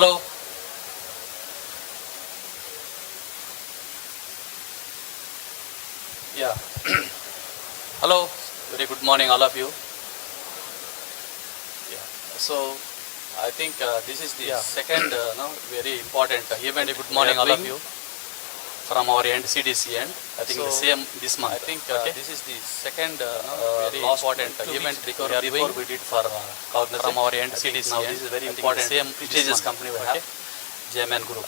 Hello. Yeah. Hello. Very good morning, all of you. Yeah. So, I think this is the second, very important event. Good morning, all of you. From our end, CDC end. I think the same this month. I think this is the second very important event before we did for Cognizant. From our end, CDC now end. This is very important. Same prestigious company we have. JMAN group.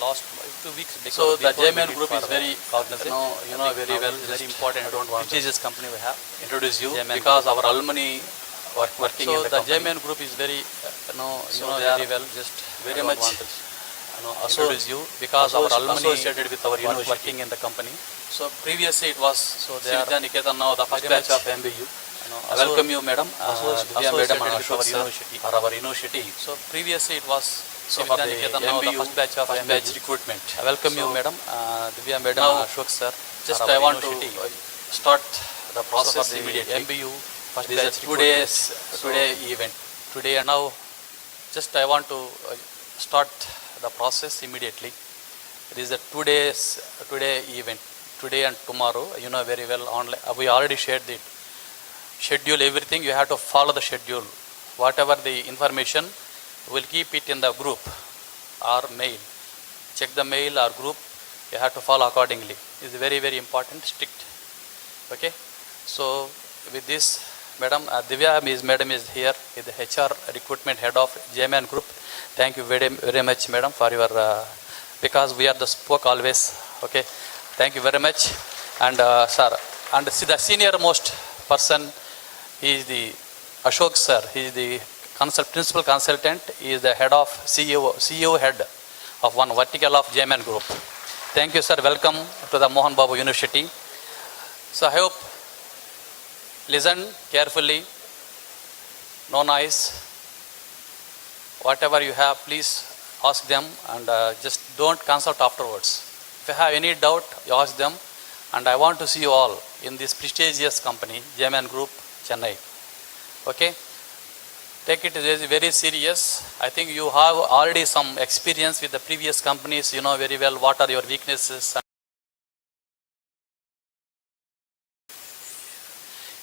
Last 2 weeks. So the JMAN group is very cognizant. You know very well. Very important. I don't want prestigious company we have. Introduce you JMAN because group. Our alumni working so in the JMAN group is very very well. Just very much. Introduce you because our alumni associated with our university working in the company. So previously it was Sridhar Niketan, now the first batch of MBU. I welcome you, madam. Divya madam and Ashok sir are our university. So previously it was Sridhar Niketan, now the first batch of recruitment. I welcome you, madam. Divya madam and Ashok sir. Just I want to start the process immediately. MBU first batch today event. Today and now just I want to start the process immediately. It is a today event, today and tomorrow. You know very well. Online, we already shared the schedule. Everything you have to follow the schedule. Whatever the information, we'll keep it in the group or mail. Check the mail or group. You have to follow accordingly. It's very important. Strict. Okay. So with this, madam Divya madam is here. Is the HR recruitment head of JMAN group. Thank you very much, madam, for your because we are the spoke always. Okay, thank you very much. And sir, and the senior most person, he is the Ashok sir. He is the principal consultant. He is the head of CEO head of one vertical of JMAN group. Thank you, sir. Welcome to the Mohan Babu University. So I hope listen carefully. No noise. Whatever you have, please ask them and just don't consult afterwards. If you have any doubt, you ask them. And I want to see you all in this prestigious company, JMAN Group, Chennai. Okay? Take it very serious. I think you have already some experience with the previous companies. You know very well what are your weaknesses.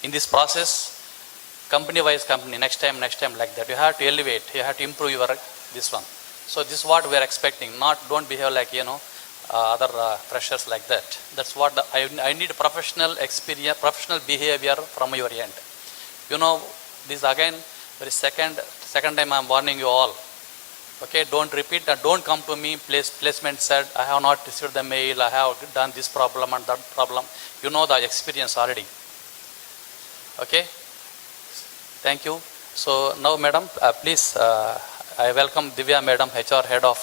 In this process, company-wise company, next time like that. You have to elevate, you have to improve your this one. So this is what we are expecting. Don't behave like other freshers like that. That's what I need professional experience, professional behavior from your end. You know, this again, very second time I am warning you all. Okay, don't repeat and don't come to me. Placement said I have not received the mail. I have done this problem and that problem. You know the experience already. Okay. Thank you. So now, madam, please, I welcome Divya madam, HR head of.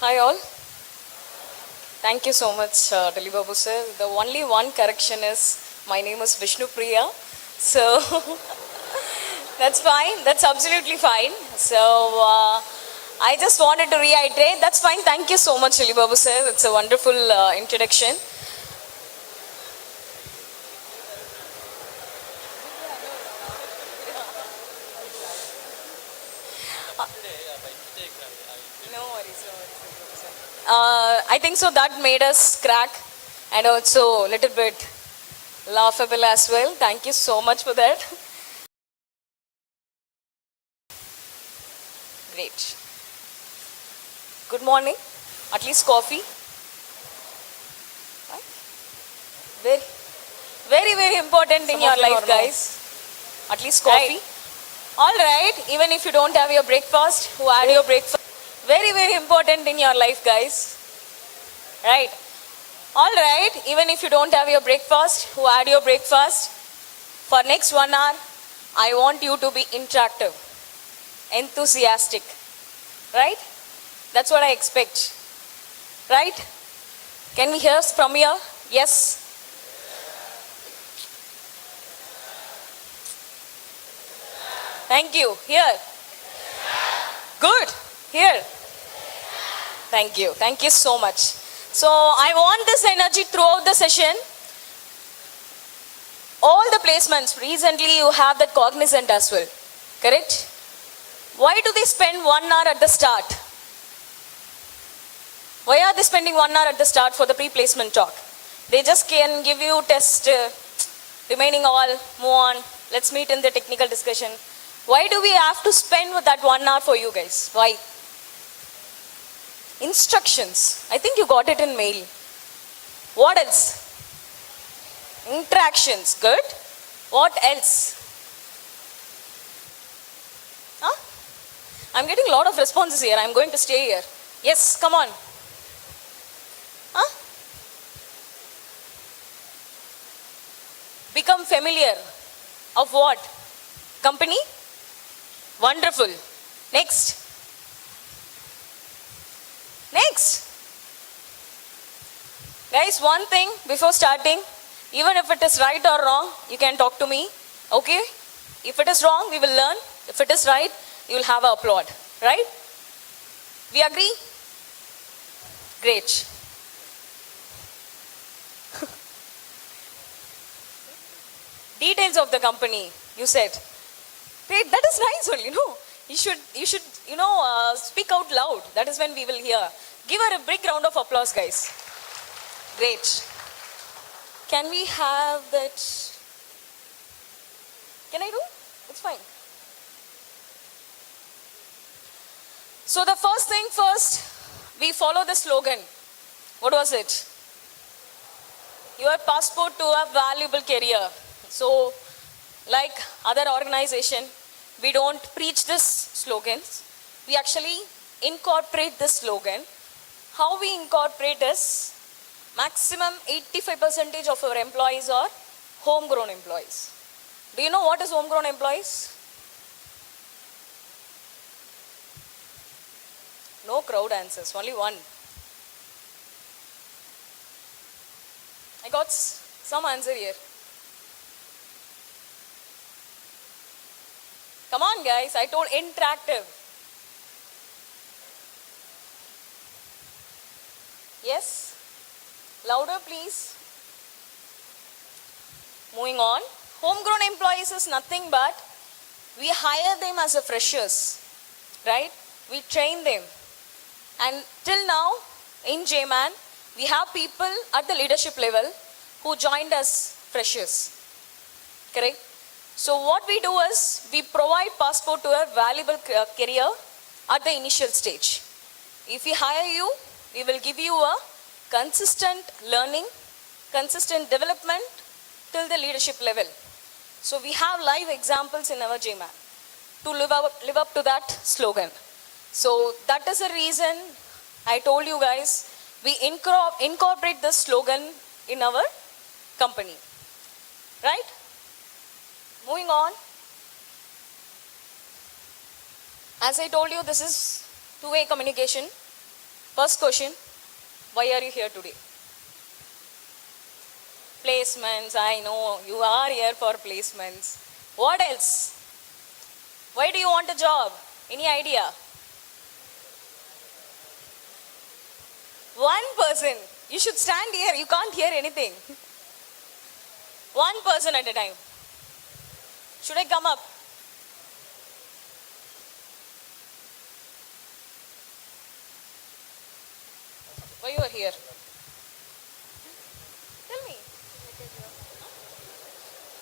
Hi all. Thank you so much, Dasari Babu sir. The only one correction is my name is Vishnu Priya. So that's fine. That's absolutely fine. So I just wanted to reiterate. That's fine. Thank you so much, Dasari Babu sir. It's a wonderful introduction. I think so that made us crack and also a little bit laughable as well. Thank you so much for that. Great. Good morning. At least coffee. Right? Very important in your life, guys. At least coffee. Right. All right. Even if you don't have your breakfast, who had your breakfast? Very important in your life, guys. Right. All right. Even if you don't have your breakfast, who had your breakfast? For next 1 hour, I want you to be interactive, enthusiastic. Right? That's what I expect. Right? Can we hear from here? Yes. Thank you. Here. Good. Here. Thank you. Thank you so much. So I want this energy throughout the session. all the placements, recently you have that cognizant as well, correct? Why do they spend 1 hour at the start? Why are they spending 1 hour at the start for the pre-placement talk? They just can give you test, remaining all, move on, let's meet in the technical discussion. Why do we have to spend that 1 hour for you guys? Why? Instructions. I think you got it in mail. What else? Interactions. Good. What else? Huh? I'm getting a lot of responses here. I'm going to stay here. Yes, come on. Huh? Become familiar of what? Company? Wonderful. Next. Next. Guys, one thing before starting, even if it is right or wrong, you can talk to me. Okay? If it is wrong, we will learn. If it is right, you will have an applaud. Right? We agree? Great. Details of the company, you said. Great, that is nice only, You should, speak out loud. That is when we will hear. Give her a big round of applause, guys. Great. Can we have that? Can I do? It's fine. So the first thing first, we follow the slogan. What was it? Your passport to a valuable career. So, like other organization, we don't preach this slogans. We actually incorporate this slogan. How we incorporate is maximum 85% of our employees are homegrown employees. Do you know what is homegrown employees? No crowd answers, only one. I got some answer here. Come on guys, I told interactive. Yes? Louder please. Moving on. Homegrown employees is nothing but we hire them as a freshers, right? We train them. And till now, in JMAN, we have people at the leadership level who joined us freshers, correct? So what we do is, we provide passport to a valuable career at the initial stage. If we hire you, we will give you a consistent learning, consistent development till the leadership level. So we have live examples in our JMAN to live up to that slogan. So that is the reason I told you guys, we incorporate this slogan in our company, right? Moving on. As I told you, this is two-way communication. First question, why are you here today? Placements, I know, you are here for placements. What else? Why do you want a job? Any idea? One person. You should stand here, you can't hear anything. One person at a time. Should I come up? Why you are here? Tell me.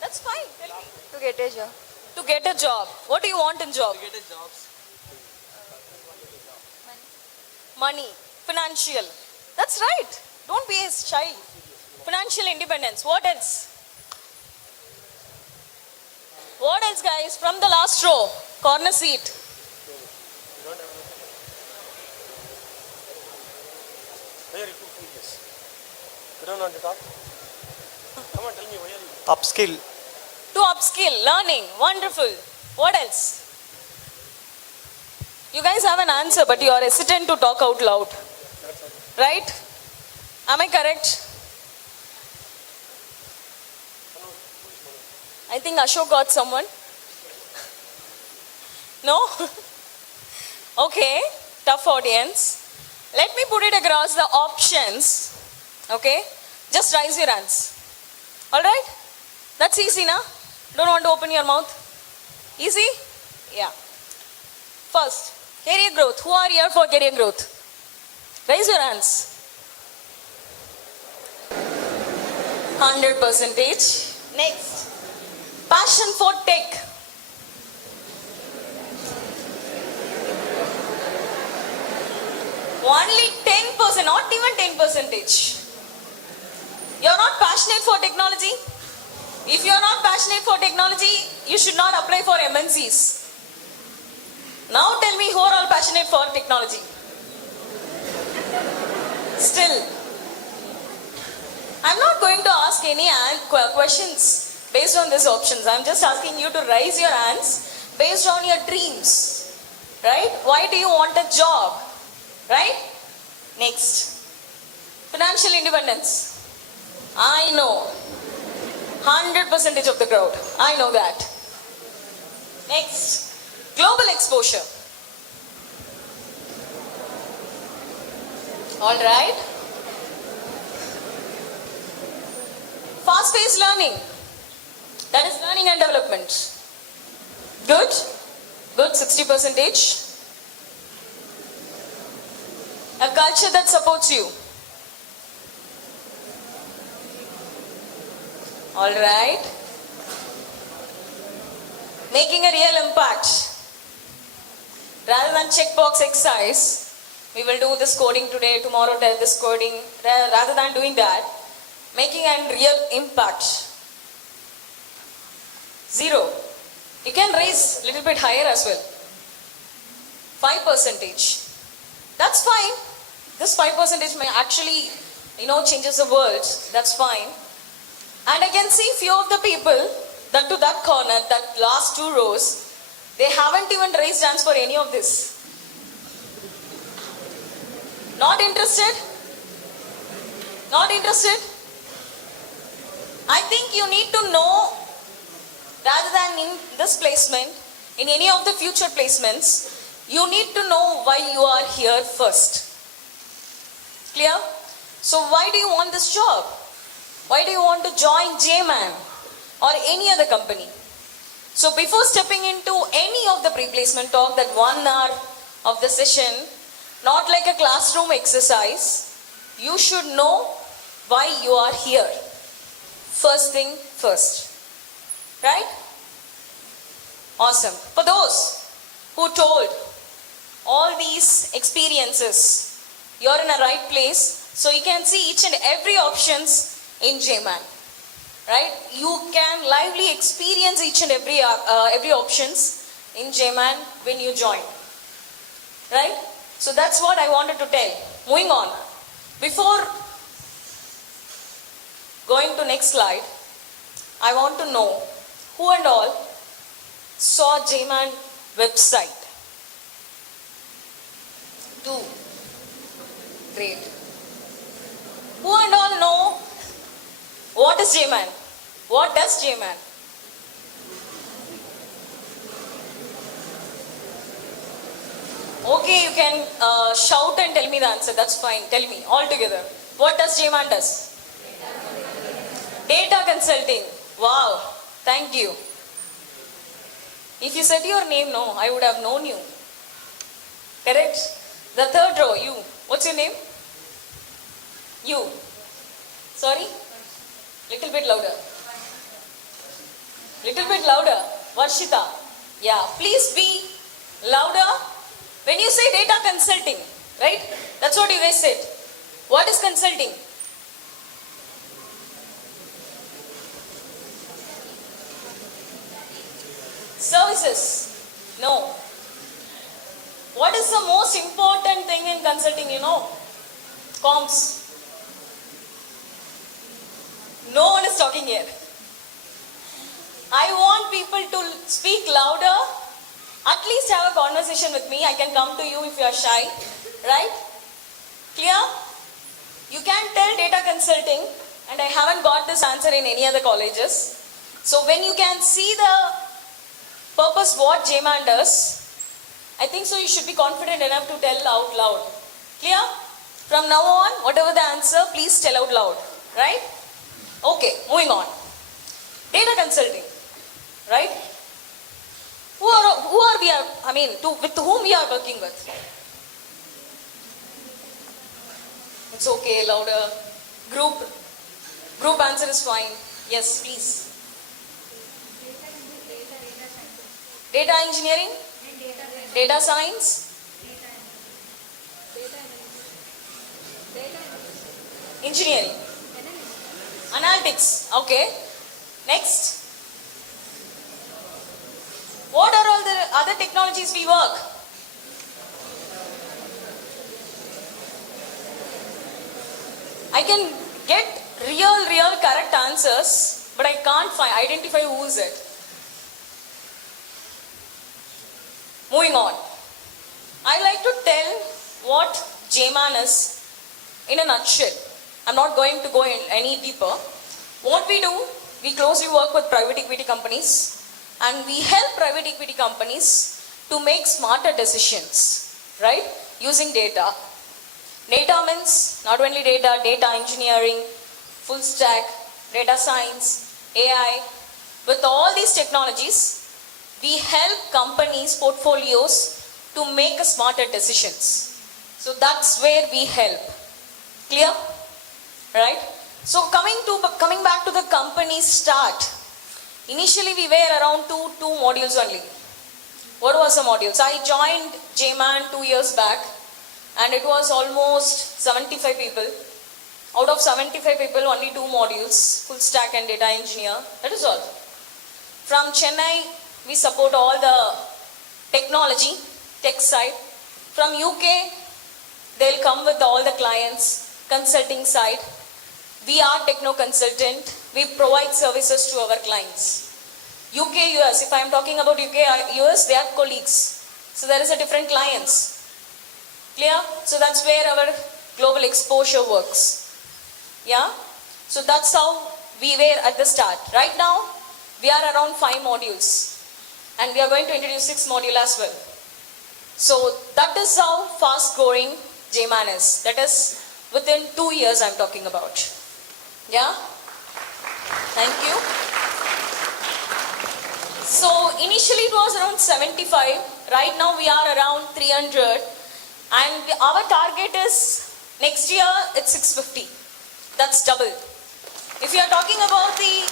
That's fine, tell me. To get a job. To get a job. What do you want in job? To get a job. Money. Financial. That's right. Don't be a child. Financial independence. What else? What else, guys? From the last row, corner seat. Where are you putting this? You don't want to talk? Come on, tell me where are you? Upskill. To upskill, learning. Wonderful. What else? You guys have an answer, but you are hesitant to talk out loud. Right? Am I correct? I think Ashok got someone. No? Okay, tough audience. Let me put it across the options. Okay? Just raise your hands. Alright? That's easy, na? Don't want to open your mouth. Easy? Yeah. First, career growth. Who are here for career growth? Raise your hands. 100%. Next, passion for tech. Only 10%, not even 10%. You're not passionate for technology? If you're not passionate for technology, you should not apply for MNCs. Now tell me who are all passionate for technology? Still, I'm not going to ask any questions based on these options. I'm just asking you to raise your hands based on your dreams. Right? Why do you want a job? Right? Next. Financial independence. I know. 100% of the crowd. I know that. Next. Global exposure. Alright. Fast-paced learning. That is learning and development. Good. Good, 60%. A culture that supports you. Alright. Making a real impact. Rather than checkbox exercise, we will do this coding today, tomorrow tell this coding. Rather than doing that, making a real impact. 0. You can raise a little bit higher as well. 5%. That's fine. This 5% may actually, changes the world. That's fine. And I can see few of the people that to that corner, that last 2 rows, they haven't even raised hands for any of this. Not interested? Not interested? I think you need to know, rather than in this placement, in any of the future placements, you need to know why you are here first. Clear? So why do you want this job? Why do you want to join JMAN or any other company? So before stepping into any of the pre-placement talk, that 1 hour of the session, not like a classroom exercise, you should know why you are here. First thing first. Right? Awesome. For those who told all these experiences, you're in a right place, so you can see each and every options in JMAN. Right? You can lively experience each and every options in JMAN when you join. Right? So that's what I wanted to tell. Moving on. Before going to next slide, I want to know who and all saw JMAN website. 2. Great. Who and all know what is JMAN? What does JMAN? Okay, you can shout and tell me the answer. That's fine. Tell me all together. What does JMAN does? Data consulting. Wow. Thank you. If you said your name, no, I would have known you. Correct? The third row, you. What's your name? You. Sorry? Little bit louder. Little bit louder. Varshita. Yeah. Please be louder. When you say data consulting, right? That's what you guys said. What is consulting? Services. No. What is the most important thing in consulting, Comms. No one is talking here. I want people to speak louder. At least have a conversation with me. I can come to you if you are shy. Right? Clear? You can tell data consulting, and I haven't got this answer in any other colleges. So when you can see the purpose what JMAN does, I think so you should be confident enough to tell out loud. Clear? From now on, whatever the answer, please tell out loud. Right? Okay, moving on. Data consulting, right? Who are we are, I mean, with whom we are working with? It's okay, louder. Group answer is fine. Yes, please. Data engineering? Data science? Engineering? Analytics. Okay. Next. What are all the other technologies we work? I can get real correct answers, but I can't identify who is it. Moving on. I like to tell what JMAN is in a nutshell. I'm not going to go in any deeper. What we do, we closely work with private equity companies and we help private equity companies to make smarter decisions, right? Using data. Data means not only data engineering, full stack, data science, AI. With all these technologies, we help companies, portfolios to make smarter decisions. So that's where we help. Clear? Right? So coming back to the company start. Initially we were around two modules only. What was the modules? I joined JMAN 2 years back and it was almost 75 people. Out of 75 people, only 2 modules, full stack and data engineer. That is all. From Chennai, we support all the technology, tech side. From UK, they'll come with all the clients, consulting side. We are techno consultant. We provide services to our clients. UK, US, if I am talking about UK, US, they are colleagues. So there is a different clients. Clear? So that's where our global exposure works. Yeah? So that's how we were at the start. Right now, we are around 5 modules. And we are going to introduce 6 modules as well. So that is how fast growing JMAN is. That is within 2 years I'm talking about. Yeah? Thank you. So initially it was around 75. Right now we are around 300. And our target is next year it's 650. That's double. If you are talking about the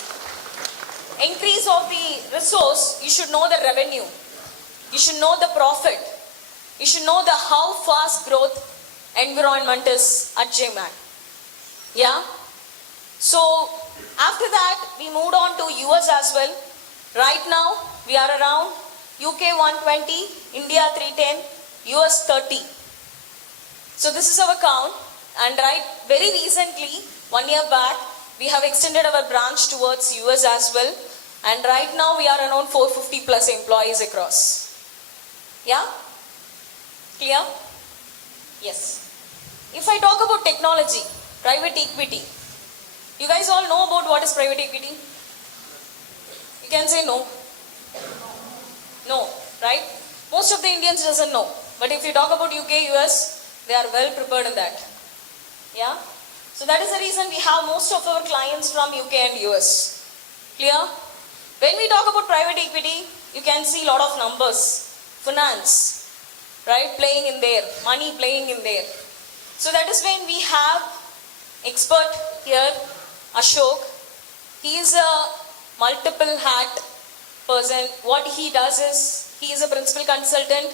increase of the resource, you should know the revenue. You should know the profit. You should know the how fast growth environment is at JMAN. Yeah? So after that, we moved on to US as well. Right now, we are around UK 120, India 310, US 30. So this is our count. And very recently, 1 year back, we have extended our branch towards US as well. And right now, we are around 450 plus employees across. Yeah? Clear? Yes. If I talk about technology, private equity, you guys all know about what is private equity? You can say no. No, right? Most of the Indians doesn't know. But if you talk about UK, US, they are well prepared in that. Yeah? So that is the reason we have most of our clients from UK and US. Clear? When we talk about private equity, you can see a lot of numbers. Finance, right? Playing in there. Money playing in there. So that is when we have expert here, Ashok. He is a multiple hat person. What he does is, he is a principal consultant.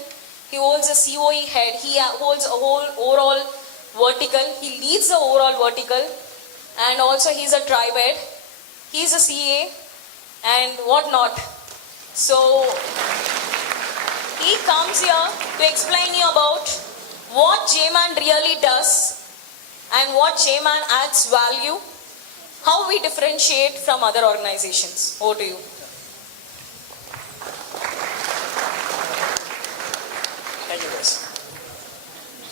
He holds a COE head. He holds a whole overall vertical. He leads the overall vertical. And also he is a tribe head. He is a CA and whatnot. So he comes here to explain you about what JMAN really does and what JMAN adds value, how we differentiate from other organizations. Over to you. Thank you guys.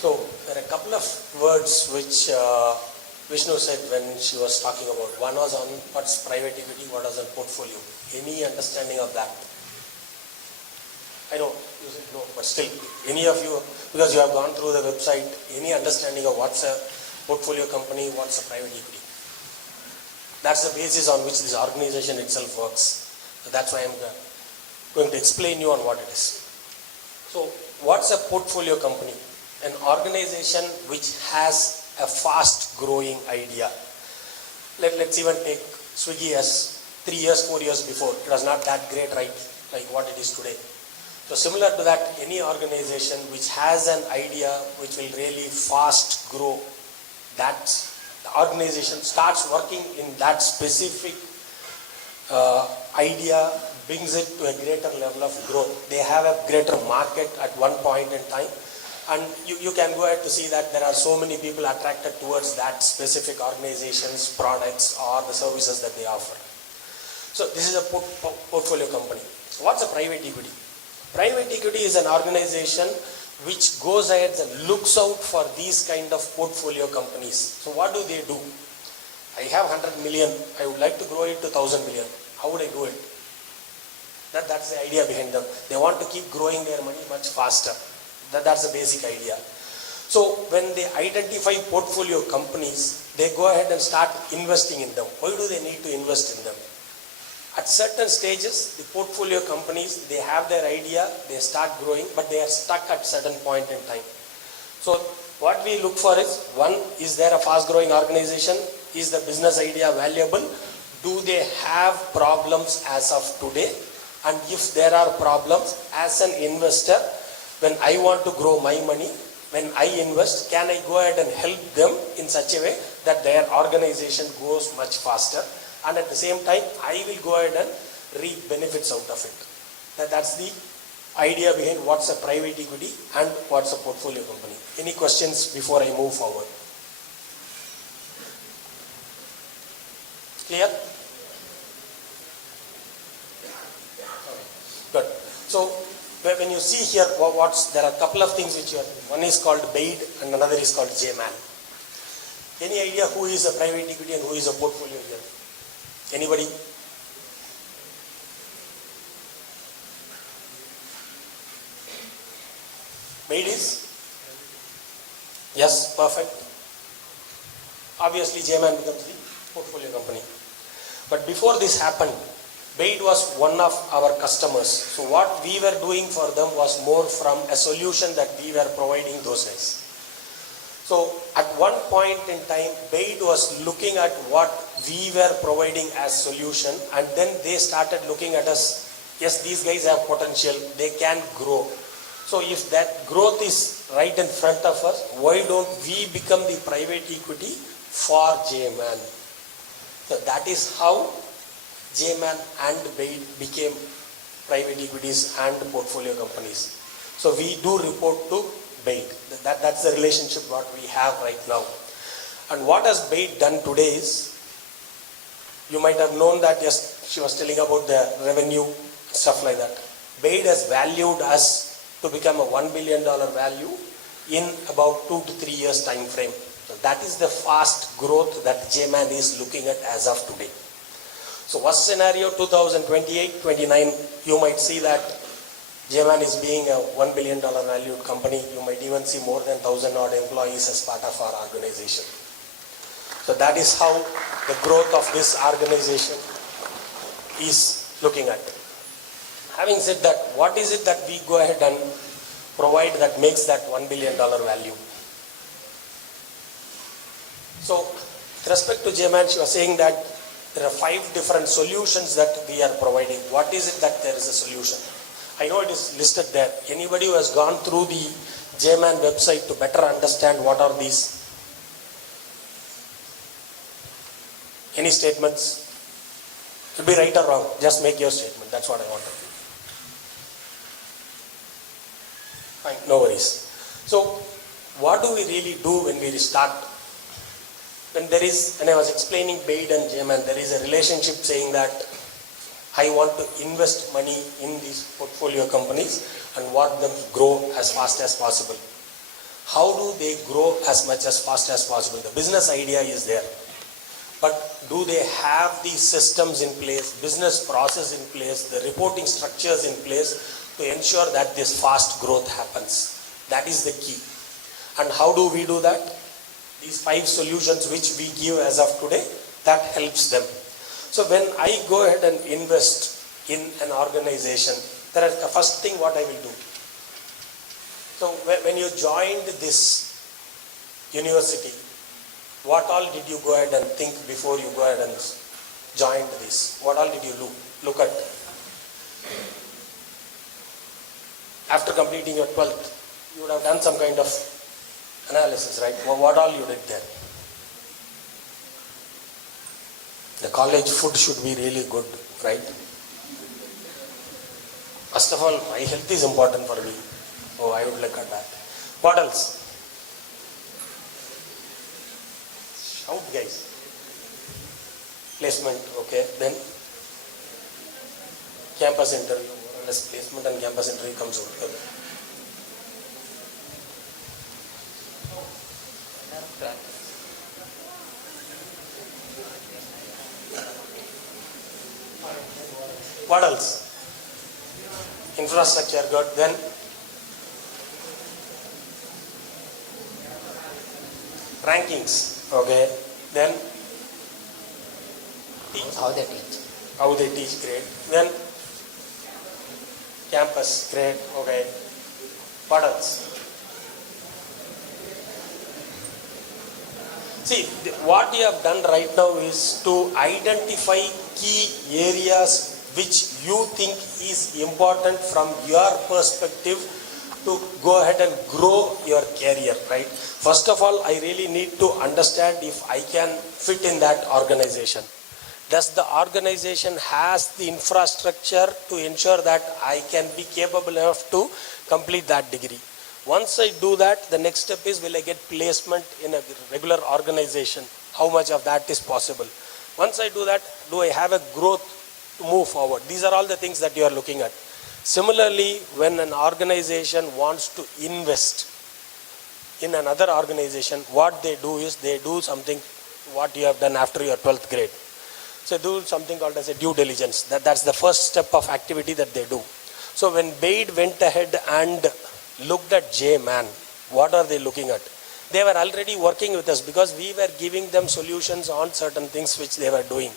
So there are a couple of words which Vishnu said when she was talking about. One was on what's private equity, what was on portfolio. Any understanding of that? I know you said no, but still, any of you, because you have gone through the website, any understanding of what's a portfolio company, what's a private equity? That's the basis on which this organization itself works. So that's why I'm going to explain you on what it is. So what's a portfolio company? An organization which has a fast growing idea. Let's even take Swiggy as 3 years, 4 years before. It was not that great, right? Like what it is today. So similar to that, any organization which has an idea which will really fast grow, that the organization starts working in that specific idea, brings it to a greater level of growth. They have a greater market at one point in time, and you can go ahead to see that there are so many people attracted towards that specific organization's products or the services that they offer. So this is a portfolio company. So what's a private equity? Private equity is an organization which goes ahead and looks out for these kind of portfolio companies. So what do? I have 100 million, I would like to grow it to 1,000 million. How would I do it? That's the idea behind them. They want to keep growing their money much faster. That's the basic idea. So when they identify portfolio companies, they go ahead and start investing in them. Why do they need to invest in them? At certain stages, the portfolio companies, they have their idea, they start growing, but they are stuck at certain point in time. So what we look for is, one, is there a fast growing organization? Is the business idea valuable? Do they have problems as of today? And if there are problems, as an investor, when I want to grow my money, when I invest, can I go ahead and help them in such a way that their organization grows much faster? And at the same time, I will go ahead and reap benefits out of it. That's the idea behind what's a private equity and what's a portfolio company. Any questions before I move forward? Clear? Good. So when you see here, there are a couple of things which one is called BAID and another is called JMAN. Any idea who is a private equity and who is a portfolio here? Anybody? BAID is? Yes, perfect. Obviously JMAN becomes the portfolio company. But before this happened, BAID was one of our customers. So what we were doing for them was more from a solution that we were providing those days. So at one point in time, BAID was looking at what we were providing as solution, and then they started looking at us. Yes, these guys have potential, they can grow. So if that growth is right in front of us, why don't we become the private equity for JMAN? So that is how JMAN and BAID became private equities and portfolio companies. So we do report to BAID. That's the relationship what we have right now. And what has BAID done today is, you might have known that, yes, she was telling about the revenue, stuff like that. BAID has valued us to become a $1 billion value in about 2 to 3 years time frame. So that is the fast growth that JMAN is looking at as of today. So worst scenario, 2028, 29, you might see that JMAN is being a $1 billion valued company. You might even see more than 1,000 odd employees as part of our organization. So that is how the growth of this organization is looking at. Having said that, what is it that we go ahead and provide that makes that $1 billion value? So with respect to JMAN, she was saying that there are 5 different solutions that we are providing. What is it that there is a solution? I know it is listed there. Anybody who has gone through the JMAN website to better understand what are these? Any statements? It will be right or wrong. Just make your statement. That's what I wanted. Fine, no worries. So what do we really do when we start? When I was explaining BAID and JMAN, there is a relationship saying that I want to invest money in these portfolio companies and want them to grow as fast as possible. How do they grow as much as fast as possible? The business idea is there. But do they have these systems in place, business process in place, the reporting structures in place to ensure that this fast growth happens? That is the key. And how do we do that? These 5 solutions which we give as of today, That helps them. So when I go ahead and invest in an organization, there is the first thing what I will do. So when you joined this university, what all did you go ahead and think before you go ahead and joined this? What all did you look at? After completing your 12th, you would have done some kind of analysis, right? What all you did there? The college food should be really good, right? First of all, my health is important for me. Oh, I would look at that. What else? Shout, guys. Placement, okay. Then campus interview. More or less placement and campus interview comes out. Okay. What else? Infrastructure, good. Then rankings, okay. Then How they teach. how they teach, great. Then campus, great, okay. What else? See, what you have done right now is to identify key areas which you think is important from your perspective to go ahead and grow your career, right? First of all, I really need to understand if I can fit in that organization. Does the organization has the infrastructure to ensure that I can be capable enough to complete that degree? Once I do that, the next step is, will I get placement in a regular organization? How much of that is possible? Once I do that, do I have a growth to move forward? These are all the things that you are looking at. Similarly, when an organization wants to invest in another organization, what they do is they do something what you have done after your 12th grade. So do something called as a due diligence. That's the first step of activity that they do. So when BAID went ahead and looked at JMAN, what are they looking at? They were already working with us because we were giving them solutions on certain things which they were doing.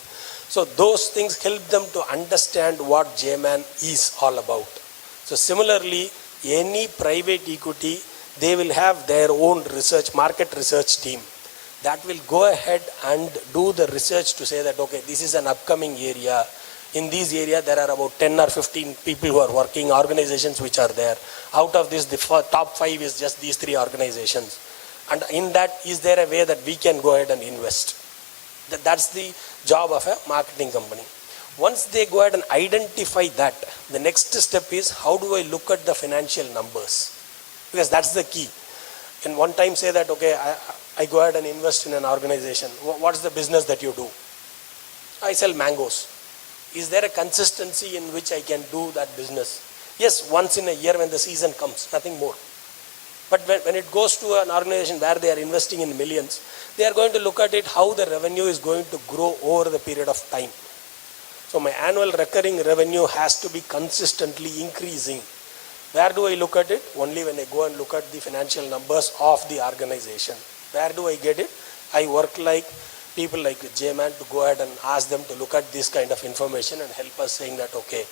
So those things help them to understand what JMAN is all about. So similarly, any private equity, they will have their own research, market research team that will go ahead and do the research to say that, okay, this is an upcoming area. In this area, there are about 10 or 15 people who are working, organizations which are there. Out of this, the top 5 is just these 3 organizations. And in that, is there a way that we can go ahead and invest? That's the job of a marketing company. Once they go ahead and identify that, the next step is, how do I look at the financial numbers? Because that's the key. And one time say that, okay, I go ahead and invest in an organization. What's the business that you do? I sell mangoes. Is there a consistency in which I can do that business? Yes, once in a year when the season comes, nothing more. But when it goes to an organization where they are investing in millions, they are going to look at it how the revenue is going to grow over the period of time. So my annual recurring revenue has to be consistently increasing. Where do I look at it? Only when I go and look at the financial numbers of the organization. Where do I get it? I work like people like JMAN to go ahead and ask them to look at this kind of information and help us saying that, okay,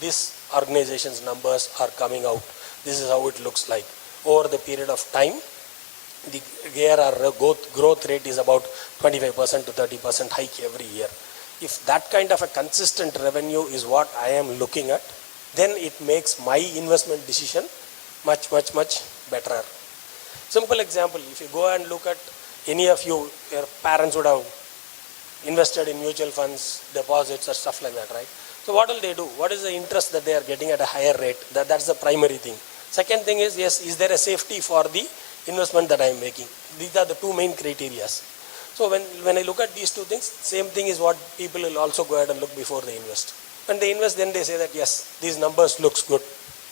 this organization's numbers are coming out. This is how it looks like. Over the period of time, the ARR growth rate is about 25% to 30% hike every year. If that kind of a consistent revenue is what I am looking at, then it makes my investment decision much better. Simple example, if you go and look at any of you, your parents would have invested in mutual funds, deposits or stuff like that, right? So what will they do? What is the interest that they are getting at a higher rate? That's the primary thing. Second thing is, yes, is there a safety for the investment that I am making? These are the 2 main criteria. So when I look at these 2 things, same thing is what people will also go ahead and look before they invest. When they invest, then they say that, yes, these numbers looks good.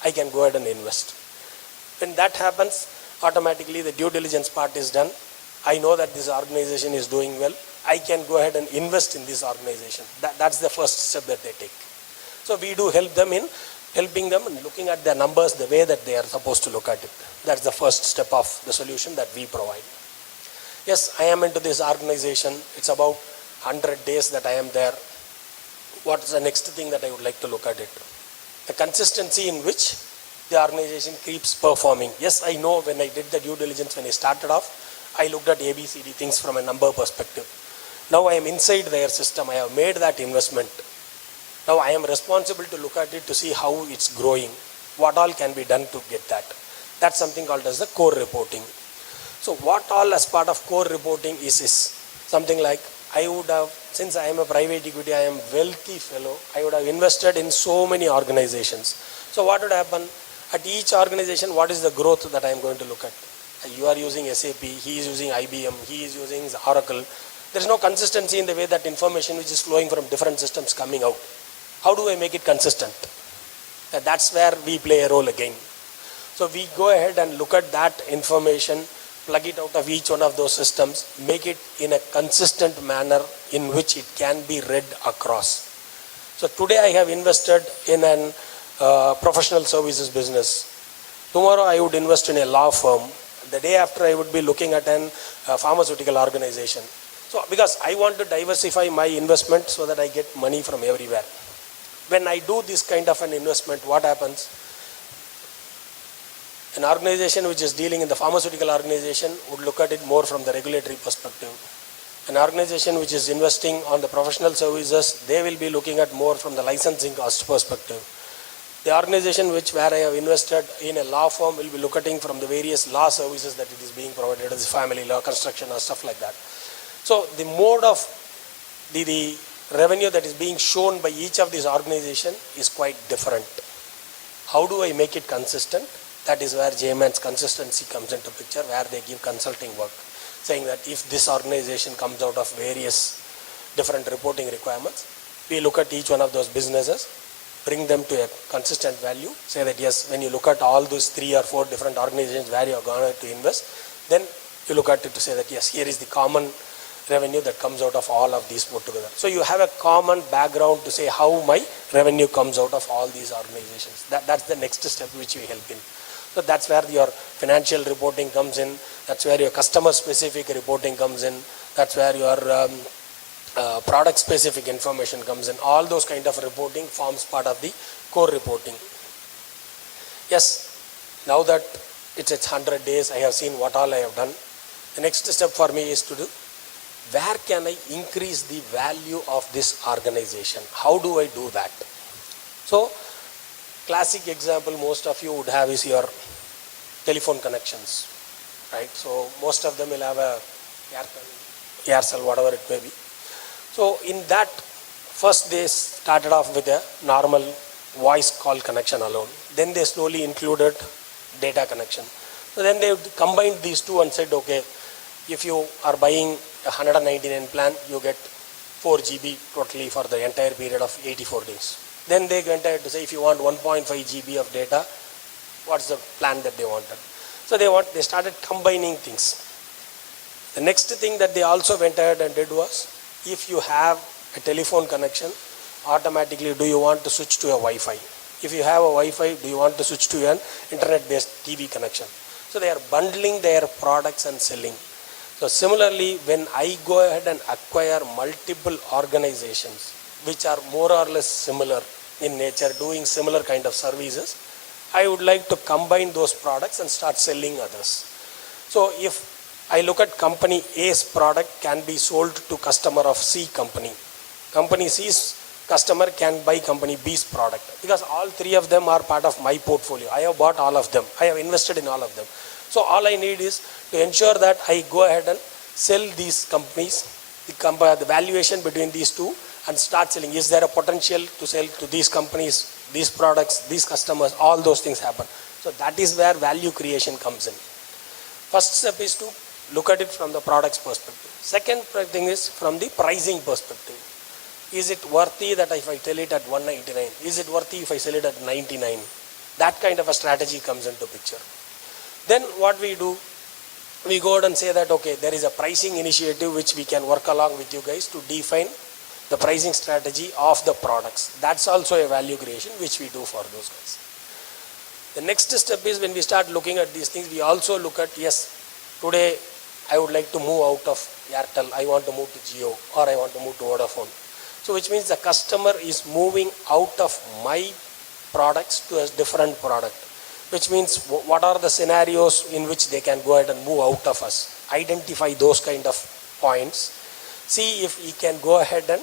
I can go ahead and invest. When that happens, automatically the due diligence part is done. I know that this organization is doing well. I can go ahead and invest in this organization. That's the first step that they take. So we do help them in helping them and looking at their numbers the way that they are supposed to look at it. That's the first step of the solution that we provide. Yes, I am into this organization. It's about 100 days that I am there, what is the next thing that I would like to look at it? The consistency in which the organization keeps performing. Yes, I know when I did the due diligence, when I started off, I looked at ABCD things from a number perspective. Now I am inside their system. I have made that investment. Now I am responsible to look at it to see how it's growing. What all can be done to get that. That's something called as the core reporting. So what all as part of core reporting is something like, I would have, since I am a private equity, I am wealthy fellow, I would have invested in so many organizations. So what would happen? At each organization, what is the growth that I am going to look at? You are using SAP, he is using IBM, he is using Oracle. There is no consistency in the way that information which is flowing from different systems coming out. How do I make it consistent? That's where we play a role again. So we go ahead and look at that information, plug it out of each one of those systems, make it in a consistent manner in which it can be read across. So today I have invested in an professional services business. Tomorrow I would invest in a law firm. The day after I would be looking at a pharmaceutical organization. So because I want to diversify my investment so that I get money from everywhere. When I do this kind of an investment, what happens? An organization which is dealing in the pharmaceutical organization would look at it more from the regulatory perspective. An organization which is investing on the professional services, they will be looking at more from the licensing cost perspective. The organization where I have invested in a law firm will be looking from the various law services that it is being provided as family law, construction or stuff like that. So the mode of the revenue that is being shown by each of these organizations is quite different. How do I make it consistent? That is where JMAN's consistency comes into picture, where they give consulting work, saying that if this organization comes out of various different reporting requirements, we look at each one of those businesses, bring them to a consistent value, say that yes, when you look at all those 3 or 4 different organizations where you are going to invest, then you look at it to say that yes, here is the common revenue that comes out of all of these put together. So you have a common background to say how my revenue comes out of all these organizations. That's the next step which we help in. So that's where your financial reporting comes in. That's where your customer specific reporting comes in. That's where your product specific information comes in. All those kind of reporting forms part of the core reporting. Yes, now that it's 100 days, I have seen what all I have done. The next step for me is to do, where can I increase the value of this organization? How do I do that? So, classic example most of you would have is your telephone connections, right? So, most of them will have a Aircel, whatever it may be. So, in that, first they started off with a normal voice call connection alone. Then they slowly included data connection. So, then they combined these two and said, okay, if you are buying a 199 plan, you get 4 GB totally for the entire period of 84 days. Then they went ahead to say, if you want 1.5 GB of data, what's the plan that they wanted? So they started combining things. The next thing that they also went ahead and did was, if you have a telephone connection, automatically do you want to switch to a Wi-Fi? If you have a Wi-Fi, do you want to switch to an internet-based TV connection? So they are bundling their products and selling. So similarly, when I go ahead and acquire multiple organizations which are more or less similar in nature, doing similar kind of services, I would like to combine those products and start selling others. So if I look at company A's product can be sold to customer of C company. Company C's customer can buy company B's product, because all 3 of them are part of my portfolio. I have bought all of them. I have invested in all of them. So all I need is to ensure that I go ahead and sell these companies, the valuation between these two, and start selling. Is there a potential to sell to these companies, these products, these customers? All those things happen. So that is where value creation comes in. First step is to look at it from the product's perspective. Second thing is from the pricing perspective. Is it worthy that if I sell it at 199? Is it worthy if I sell it at 99? That kind of a strategy comes into picture. Then what we do, we go out and say that, okay, there is a pricing initiative which we can work along with you guys to define the pricing strategy of the products. That's also a value creation which we do for those guys. The next step is when we start looking at these things, we also look at, yes, today I would like to move out of Airtel, I want to move to Jio, or I want to move to Vodafone. So which means the customer is moving out of my products to a different product. Which means what are the scenarios in which they can go ahead and move out of us. Identify those kind of points. See if we can go ahead and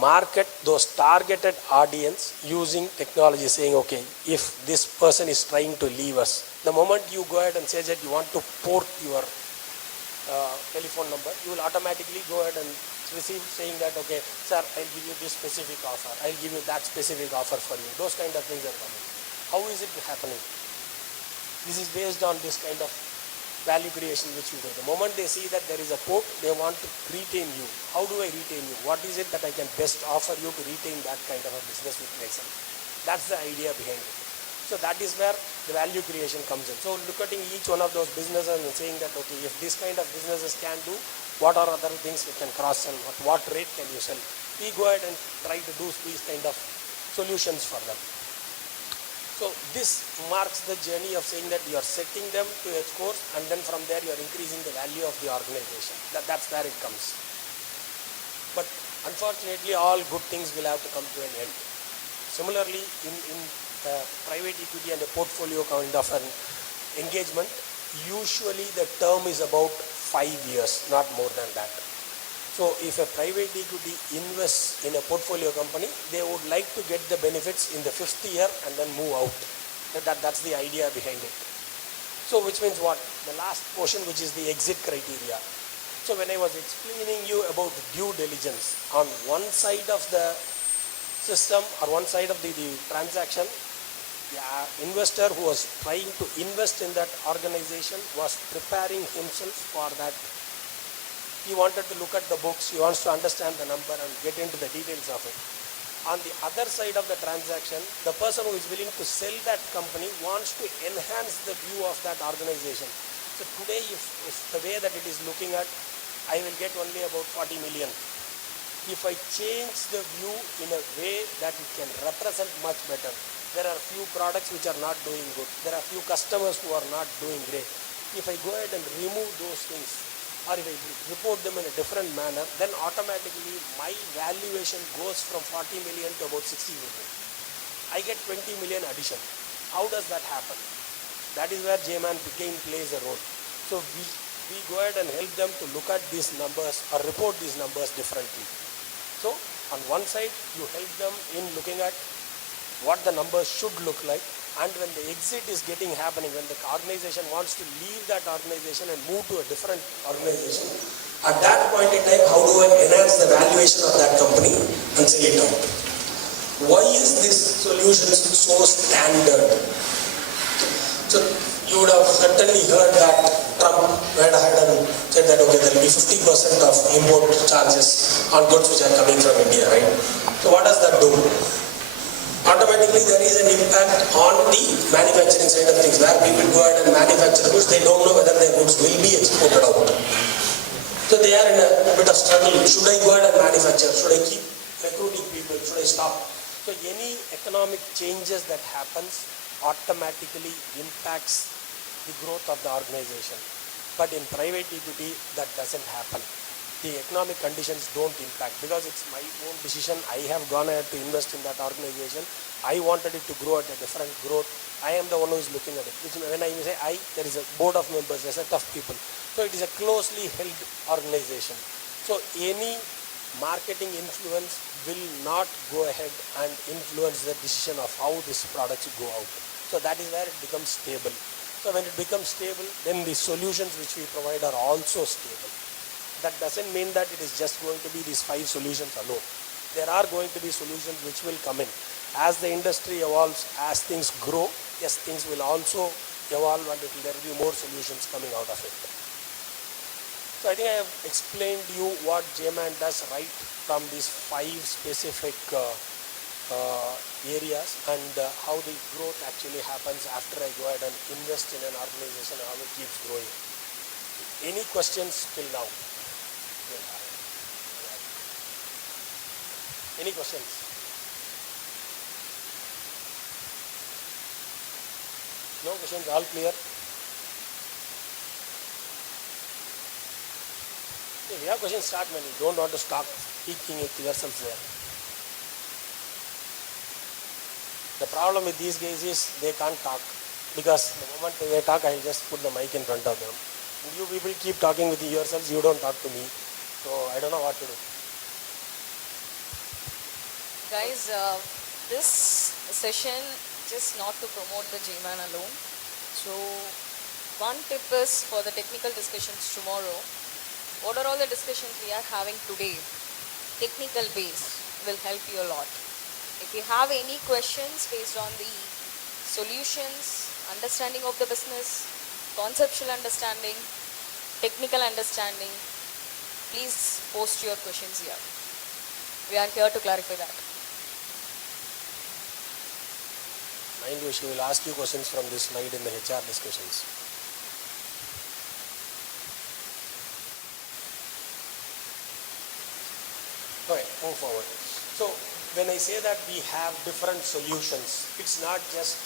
market those targeted audience using technology, saying, okay, if this person is trying to leave us, the moment you go ahead and say that you want to port your telephone number, you will automatically go ahead and receive saying that, okay, sir, I'll give you this specific offer, I'll give you that specific offer for you. Those kind of things are coming. How is it happening? This is based on this kind of value creation which we do. The moment they see that there is a port, they want to retain you. How do I retain you? What is it that I can best offer you to retain that kind of a business with myself? That's the idea behind it. So that is where the value creation comes in. So look at each one of those businesses and saying that, okay, if this kind of businesses can do, what are other things we can cross-sell? At what rate can you sell? We go ahead and try to do these kind of solutions for them. So this marks the journey of saying that you are setting them to a course, and then from there you are increasing the value of the organization. That's where it comes. But unfortunately, all good things will have to come to an end. Similarly, in private equity and a portfolio kind of an engagement, usually the term is about 5 years, not more than that. So if a private equity invests in a portfolio company, they would like to get the benefits in the 5th year and then move out. That's the idea behind it. So which means what? The last portion, which is the exit criteria. So when I was explaining you about due diligence, on one side of the system or one side of the transaction, the investor who was trying to invest in that organization was preparing himself for that. He wanted to look at the books, he wants to understand the number and get into the details of it. On the other side of the transaction, the person who is willing to sell that company wants to enhance the view of that organization. So today, if the way that it is looking at, I will get only about 40 million. If I change the view in a way that it can represent much better, there are few products which are not doing good. There are few customers who are not doing great. If I go ahead and remove those things, or if I report them in a different manner, then automatically my valuation goes from 40 million to about 60 million. I get 20 million addition. How does that happen? That is where JMAN plays a role. So we go ahead and help them to look at these numbers or report these numbers differently. So on one side, you help them in looking at what the numbers should look like, and when the exit is happening, when the organization wants to leave that organization and move to a different organization, at that point in time, how do I enhance the valuation of that company and sell it out? Why is this solution so standard? So you would have certainly heard that Trump went ahead and said that, okay, there will be 50% of import charges on goods which are coming from India, right? So what does that do? Automatically there is an impact on the manufacturing side of things, where people go ahead and manufacture goods, they don't know whether their goods will be exported out. So they are in a bit of struggle. Should I go ahead and manufacture? Should I keep recruiting people? Should I stop? So any economic changes that happens automatically impacts the growth of the organization. But in private equity, that doesn't happen. The economic conditions don't impact, because it's my own decision. I have gone ahead to invest in that organization. I wanted it to grow at a different growth. I am the one who is looking at it. Which, when I say I, there is a board of members, a set of people. So it is a closely held organization. So any marketing influence will not go ahead and influence the decision of how this product should go out. So that is where it becomes stable. So when it becomes stable, then the solutions which we provide are also stable. That doesn't mean that it is just going to be these 5 solutions alone. There are going to be solutions which will come in. As the industry evolves, as things grow, yes, things will also evolve, and there will be more solutions coming out of it. So I think I have explained you what JMAN does right from these 5 specific areas, and how the growth actually happens after I go ahead and invest in an organization and how it keeps growing. Any questions till now? Any questions? No questions? All clear? If you have questions, start when you don't want to stop speaking it yourself there. The problem with these guys is they can't talk because the moment they talk, I'll just put the mic in front of them. And you people keep talking with yourselves, you don't talk to me. So I don't know what to do. Guys, this session just not to promote the JMAN alone. So one tip is for the technical discussions tomorrow. What are all the discussions we are having today? Technical base will help you a lot. If you have any questions based on the solutions, understanding of the business, conceptual understanding, technical understanding, please post your questions here. We are here to clarify that. Mind you, she will ask you questions from this slide in the HR discussions. Okay, move forward. So when I say that we have different solutions, it's not just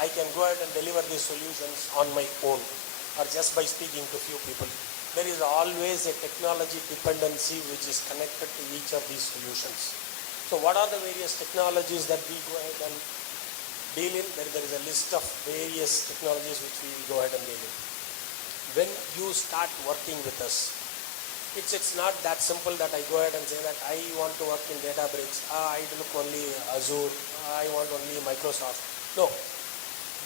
I can go ahead and deliver these solutions on my own or just by speaking to few people. There is always a technology dependency which is connected to each of these solutions. So what are the various technologies that we go ahead and deal in? There is a list of various technologies which we will go ahead and deal in. When you start working with us, it's not that simple that I go ahead and say that I want to work in Databricks, I look only Azure, I want only Microsoft. No,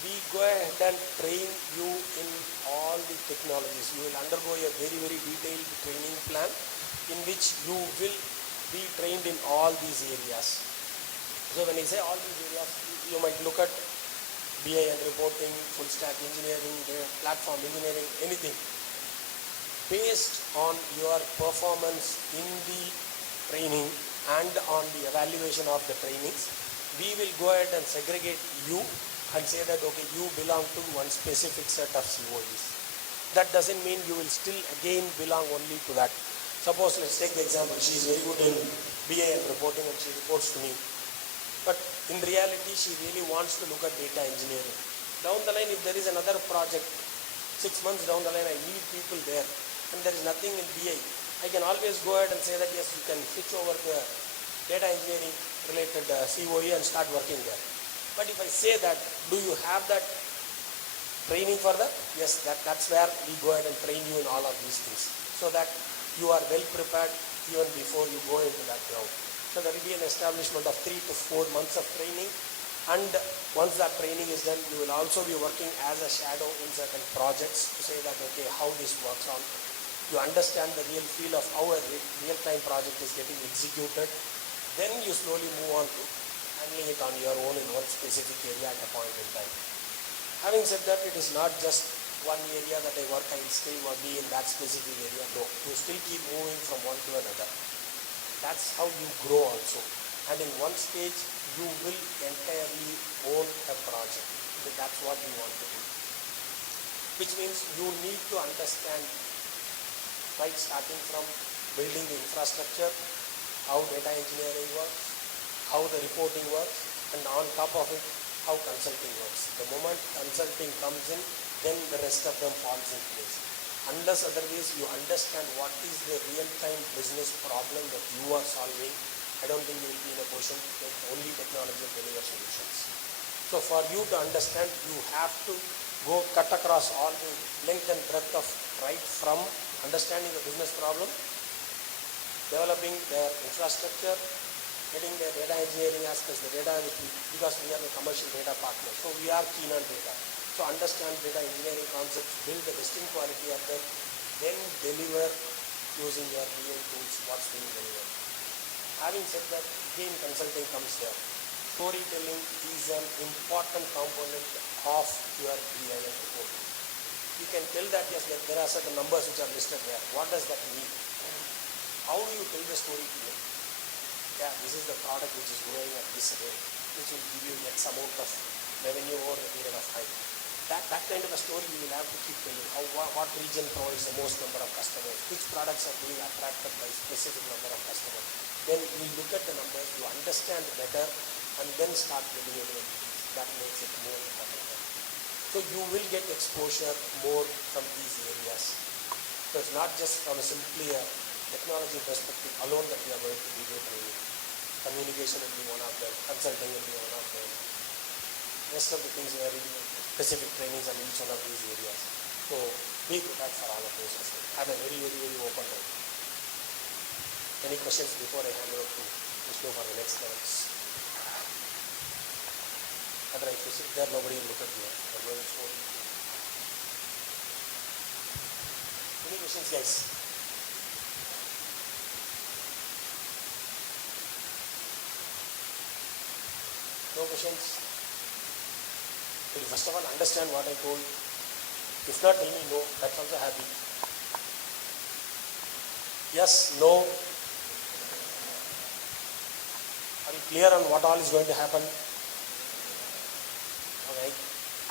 we go ahead and train you in all the technologies. You will undergo a very, very detailed training plan in which you will be trained in all these areas. So when I say all these areas, you might look at BI and reporting, full stack engineering, platform engineering, anything. Based on your performance in the training and on the evaluation of the trainings, we will go ahead and segregate you and say that, okay, you belong to one specific set of COEs. That doesn't mean you will still again belong only to that. Suppose, let's take the example, she is very good in BI and reporting and she reports to me. But in reality, she really wants to look at data engineering. Down the line, if there is another project, 6 months down the line, I need people there, and there is nothing in BI, I can always go ahead and say that, yes, you can switch over to a data engineering related COE and start working there. But if I say that, do you have that training for that? Yes, that's where we go ahead and train you in all of these things, so that you are well prepared even before you go into that ground. So there will be an establishment of 3 to 4 months of training, and once that training is done, you will also be working as a shadow in certain projects to say that, okay, how this works on. You understand the real feel of how a real-time project is getting executed. Then you slowly move on to handling it on your own in one specific area at a point in time. Having said that, it is not just one area that I work, I will still be in that specific area. No, you still keep moving from one to another. That's how you grow also. And in one stage, you will entirely own a project. That's what we want to do. Which means you need to understand, right, starting from building the infrastructure, how data engineering works, how the reporting works, and on top of it, how consulting works. The moment consulting comes in, then the rest of them falls in place. Unless otherwise you understand what is the real-time business problem that you are solving, I don't think you will be in a position to take only technology and deliver solutions. So for you to understand, you have to go cut across all the length and breadth of, right from understanding the business problem, developing their infrastructure, getting their data engineering aspects, the data, because we are the commercial data partner, so we are keen on data. So understand data engineering concepts, build the distinct quality of them, then deliver using your BI tools what's being delivered. Having said that, again consulting comes there. Storytelling is an important component of your BI and reporting. You can tell that, yes, there are certain numbers which are listed there. What does that mean? How do you tell the story to them? Yeah, this is the product which is growing at this rate, which will give you X amount of revenue over a period of time. That kind of a story you will have to keep telling. What region provides the most number of customers, which products are being attracted by specific number of customers. Then you look at the numbers, you understand better, and then start getting into it. That makes it more important. So you will get exposure more from these areas. So it's not just from simply a technology perspective alone that we are going to video training. Communication will be one of them, consulting will be one of them. Rest of the things we are really specific trainings on each one of these areas. So be prepared for all of those as well. Have a very, very, very open mind. Any questions before I hand over to Vishnu for the next levels? Otherwise, you sit there, nobody will look at you. We're going slowly. Any questions, guys? No questions? Will you first of all understand what I told? If not, tell me no. That's also happy. Yes, no. Are you clear on what all is going to happen? Alright,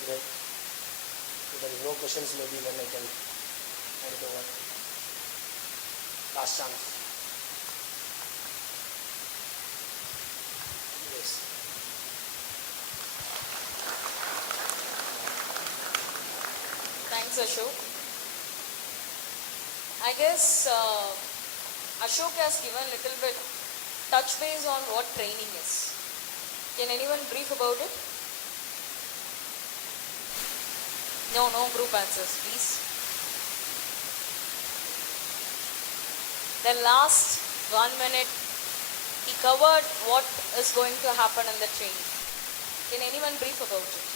great. If there is no questions, maybe then I can hand it over. Last chance. Yes. Thanks, Ashok. I guess Ashok has given a little bit touch base on what training is. Can anyone brief about it? No group answers, please. The last 1 minute, he covered what is going to happen in the training. Can anyone brief about it?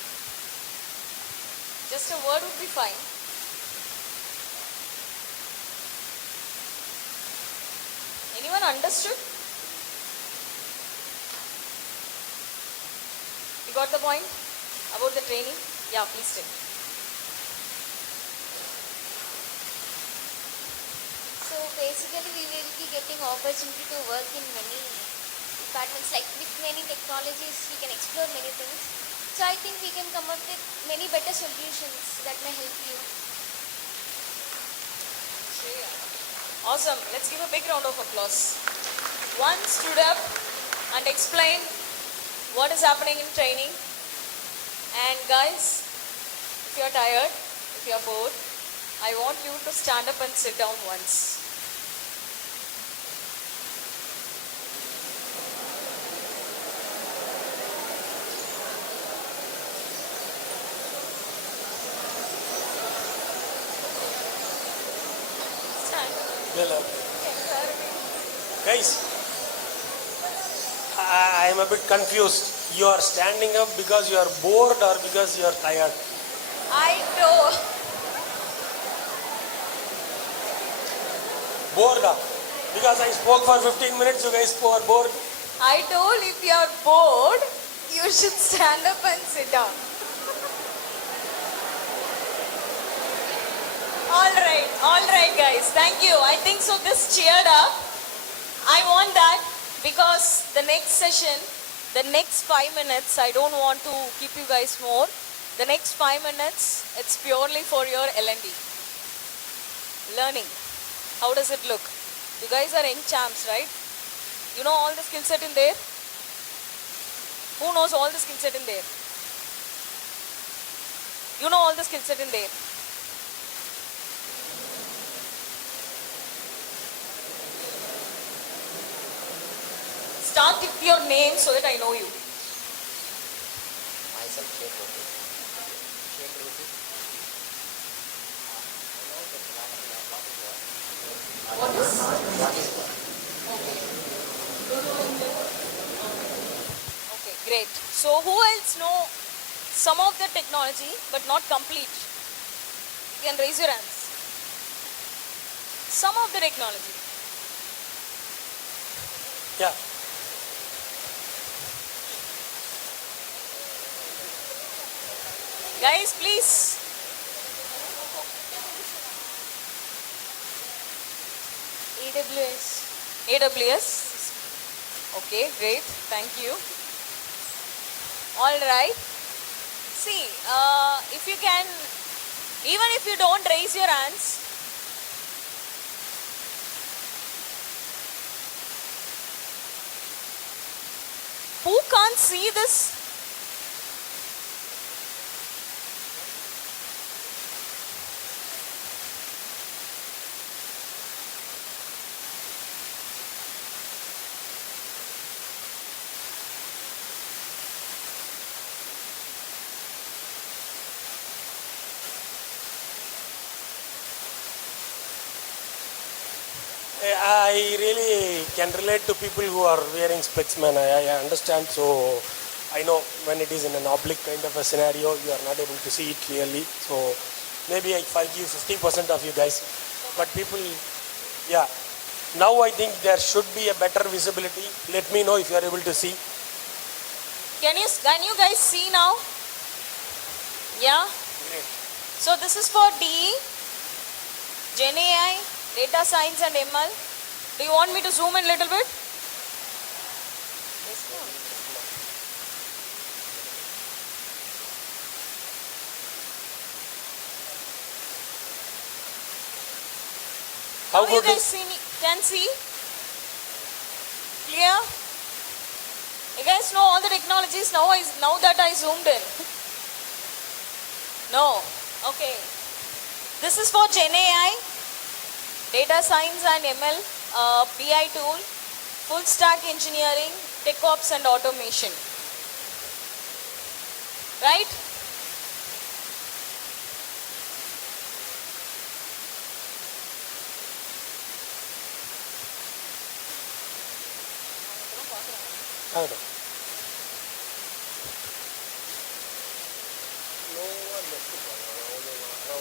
Just a word would be fine. Anyone understood? You got the point about the training? Yeah, please take. So basically we will be getting opportunity to work in many departments, like with many technologies we can explore many things. So I think we can come up with many better solutions that may help you. Awesome. Let's give a big round of applause. One stood up and explained what is happening in training. And guys, if you're tired, if you're bored, I want you to stand up and sit down once. Guys, I am a bit confused. You are standing up because you are bored or because you are tired? I know. Bored? Because I spoke for 15 minutes, you guys were bored. I told if you are bored, you should stand up and sit down. All right guys, thank you. I think so this cheered up. I want that because the next session, the next 5 minutes, I don't want to keep you guys more. The next 5 minutes, it's purely for your L&D. Learning. How does it look? You guys are young champs, right? You know all the skill set in there? Who knows all the skill set in there? You know all the skill set in there? Start with your name so that I know you. Myself, Sheikh Roti. Sheikh Roti. What is? What is what? Okay, great. So who else know some of the technology but not complete? You can raise your hands. Some of the technology. Yeah. Guys, please. AWS. Okay, great. Thank you. All right. See, if you can, even if you don't raise your hands, who can't see this? can relate to people who are wearing specs, man. I understand. So I know when it is in an oblique kind of a scenario, you are not able to see it clearly. So maybe if I give 50% of you guys, but people, yeah. Now I think there should be a better visibility. Let me know if you are able to see. Can you guys see now? Yeah? Great. So this is for DE, Gen AI, Data Science and ML. Do you want me to zoom in a little bit? Yes, no. How Now you good guys can see? Clear? You guys know all the technologies now that I zoomed in? No. Okay. This is for Gen AI, Data Science and ML, BI tool, Full Stack Engineering, Tech Ops and Automation. Right? I don't know. No one left it.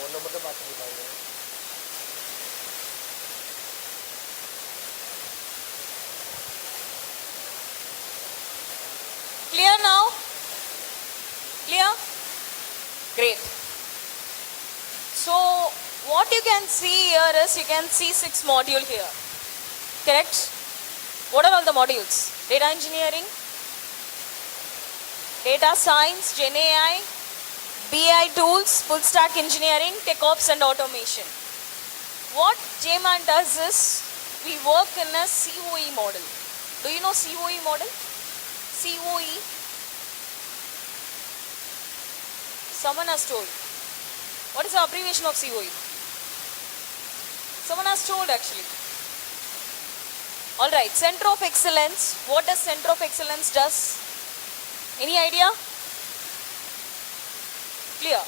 ஒன்றை மட்டும் பார்த்துருக்காங்க. Clear now? Clear? Great. So what you can see here is you can see 6 modules here. Correct? What are all the modules? Data engineering, data science, Gen AI, BI tools, full stack engineering, tech ops and automation. What JMAN does is we work in a COE model. Do you know COE model? COE? Someone has told. What is the abbreviation of COE? Someone has told actually. All right, Center of Excellence. What does Center of Excellence does? Any idea? Clear.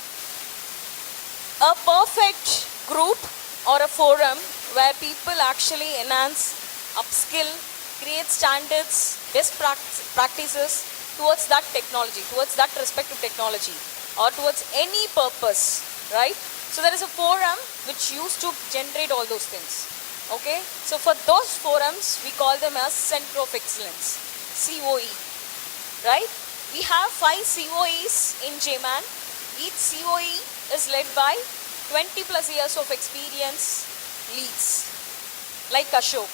A perfect group or a forum where people actually enhance, upskill, create standards, best practices towards that technology, towards that respective technology or towards any purpose, right? So there is a forum which used to generate all those things. Okay, so for those forums, we call them as Center of Excellence, COE, right? We have 5 COEs in JMAN. Each COE is led by 20 plus years of experience leads, like Ashok,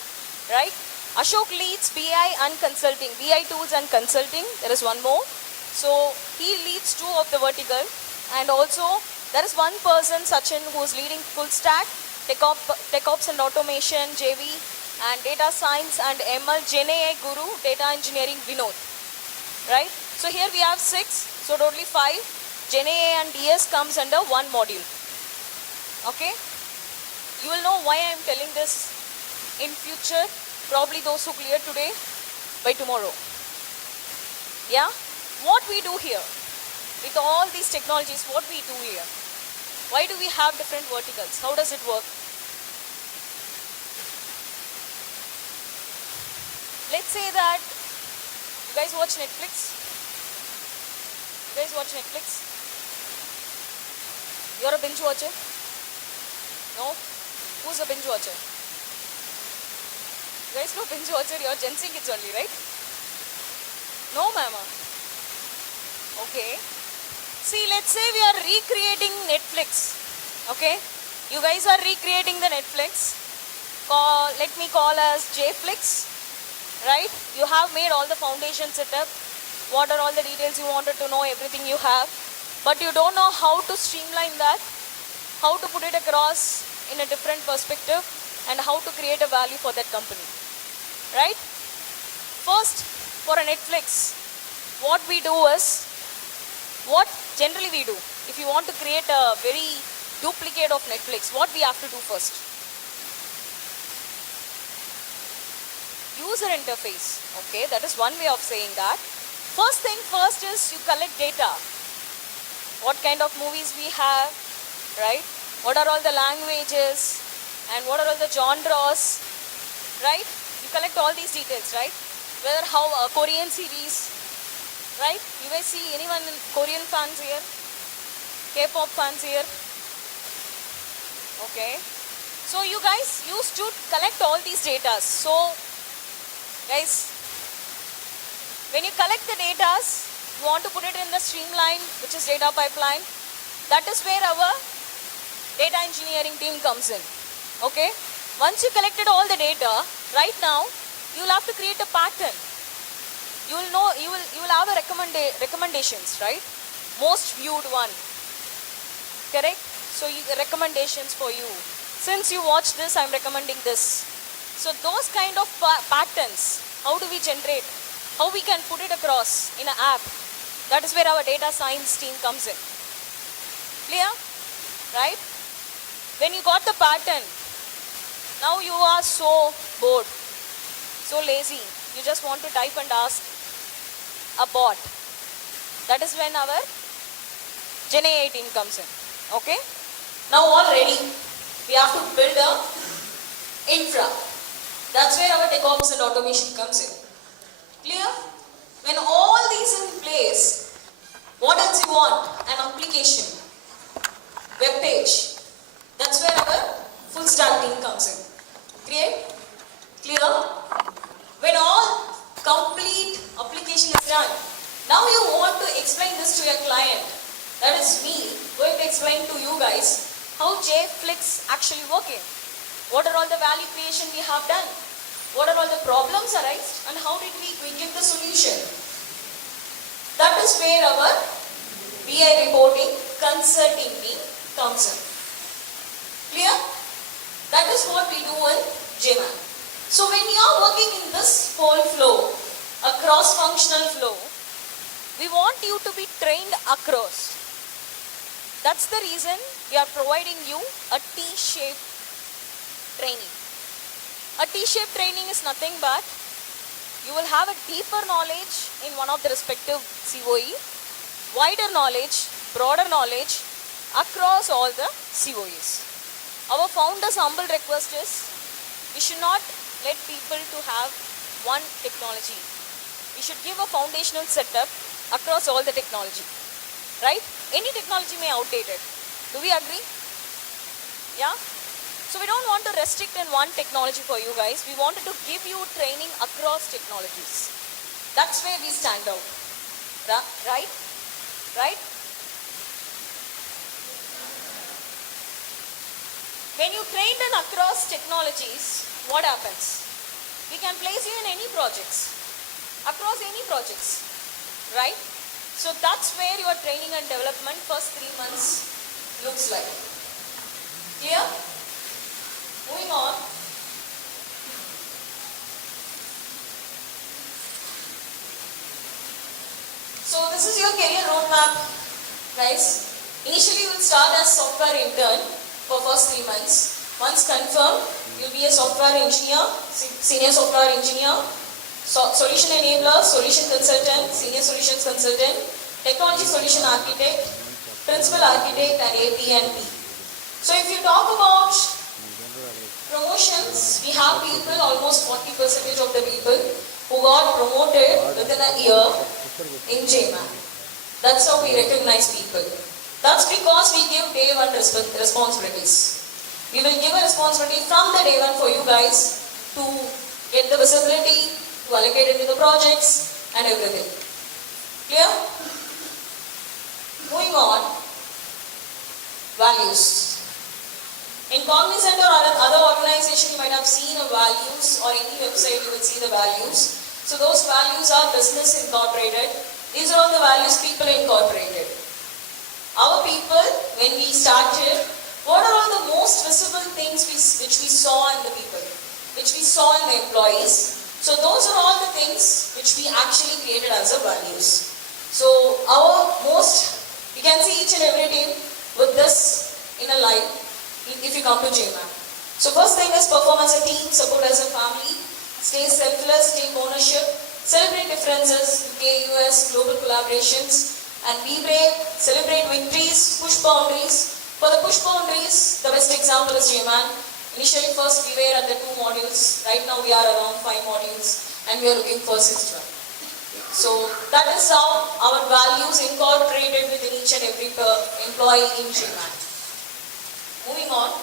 right? Ashok leads BI and consulting, BI tools and consulting. There is one more. So he leads 2 of the vertical, and also there is one person, Sachin, who is leading full stack, Tech Ops and Automation, JV, and Data Science and ML, Gen AI Guru, Data Engineering, Vinod. Right? So here we have 6, so totally 5. Gen AI and DS comes under one module. Okay? You will know why I am telling this in future. Probably those who clear today, by tomorrow. Yeah? What we do here, with all these technologies, what we do here? Why do we have different verticals? How does it work? Let's say that you guys watch Netflix. You guys watch Netflix? You're a binge watcher? No? Who's a binge watcher? You guys know binge watcher? You're Gen Z kids only, right? No, mama. Okay. See, let's say we are recreating Netflix. Okay? You guys are recreating the Netflix. Let me call as JFlix. Right? You have made all the foundation setup. What are all the details you wanted to know, everything you have. But you don't know how to streamline that, how to put it across in a different perspective, and how to create a value for that company. Right? First, for a Netflix, what we do is, what generally we do, if you want to create a very duplicate of Netflix, what we have to do first? User interface. Okay, that is one way of saying that. First thing first is you collect data. What kind of movies we have, right? What are all the languages and what are all the genres, right? You collect all these details, right? Whether how Korean series, right? You guys see anyone in Korean fans here? K-pop fans here? Okay. So you guys used to collect all these data. So guys, when you collect the data, you want to put it in the streamline, which is data pipeline. That is where our data engineering team comes in. Okay. Once you collected all the data, right now you will have to create a pattern. You will know, you will have a recommendations, right? Most viewed one. Correct? So recommendations for you. Since you watch this, I'm recommending this. So those kind of patterns, how do we generate? How we can put it across in an app? That is where our data science team comes in. Clear? Right? When you got the pattern, now you are so bored, so lazy. You just want to type and ask a bot. That is when our Gen AI team comes in. Okay? Now all ready. We have to build a infra. That's where our DevOps and automation comes in. Clear? When all these in place, what else you want? An application, web page. That's where our full stack team comes in. Clear? When all complete application is done, now you want to explain this to your client. That is me going to explain to you guys how JFlix actually working. What are all the value creation we have done? What are all the problems arise and how did we give the solution? That is where our BI reporting consulting team comes in. Clear? That is what we do in JMAN. So when you are working in this whole flow, a cross-functional flow, we want you to be trained across. That's the reason we are providing you a T-shaped training. A T-shaped training is nothing but you will have a deeper knowledge in one of the respective COE, wider knowledge, broader knowledge across all the COEs. Our founder's humble request is we should not let people to have one technology. We should give a foundational setup across all the technology. Right? Any technology may be outdated. Do we agree? Yeah? So we don't want to restrict in one technology for you guys. We wanted to give you training across technologies. That's where we stand out. Right? Right? When you trained in across technologies, what happens? We can place you in any projects. Across any projects. Right? So that's where your training and development first 3 months looks like. Clear? Moving on. So this is your career roadmap, guys. Initially you will start as software intern for first 3 months. Once confirmed, you'll be a software engineer, senior software engineer, solution enabler, solution consultant, senior solutions consultant, technology solution architect, principal architect and AP and P. So if you talk about promotions, we have people, almost 40% of the people who got promoted within a year in JMAN. That's how we recognize people. That's because we give day one responsibilities. We will give a responsibility from the day one for you guys to get the visibility, to allocate it to the projects and everything. Clear? Moving on. Values. In Cognizant or other organization, you might have seen a values, or any website you will see the values. So those values are business incorporated. These are all the values people incorporated. Our people, when we started, what are all the most visible things which we saw in the people, which we saw in the employees? So those are all the things which we actually created as a values. So you can see each and every team with this in a line if you come to JMAN. So first thing is perform as a team, support as a family, stay selfless, take ownership, celebrate differences, UK, US, global collaborations, and be brave, celebrate victories, push boundaries. For the push boundaries, the best example is JMAN. Initially first we were at the 2 modules, right now we are around 5 modules and we are looking for 6th one. So that is how our values incorporated within each and every employee in JMAN. Moving on.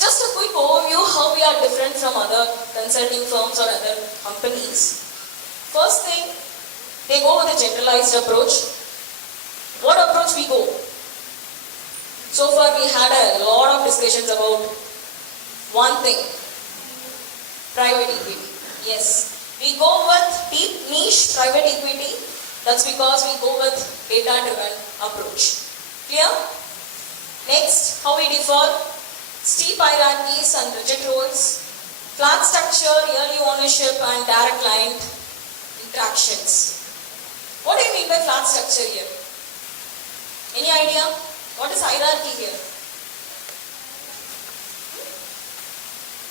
Just a quick overview how we are different from other consulting firms or other companies. First thing, they go with a generalized approach. What approach we go? So far we had a lot of discussions about one thing, private equity. Yes, we go with deep niche private equity. That's because we go with data-driven approach. Clear? Next, how we differ? Steep hierarchies and rigid roles, flat structure, yearly ownership and direct client interactions. What do you mean by flat structure here? Any idea? What is hierarchy here?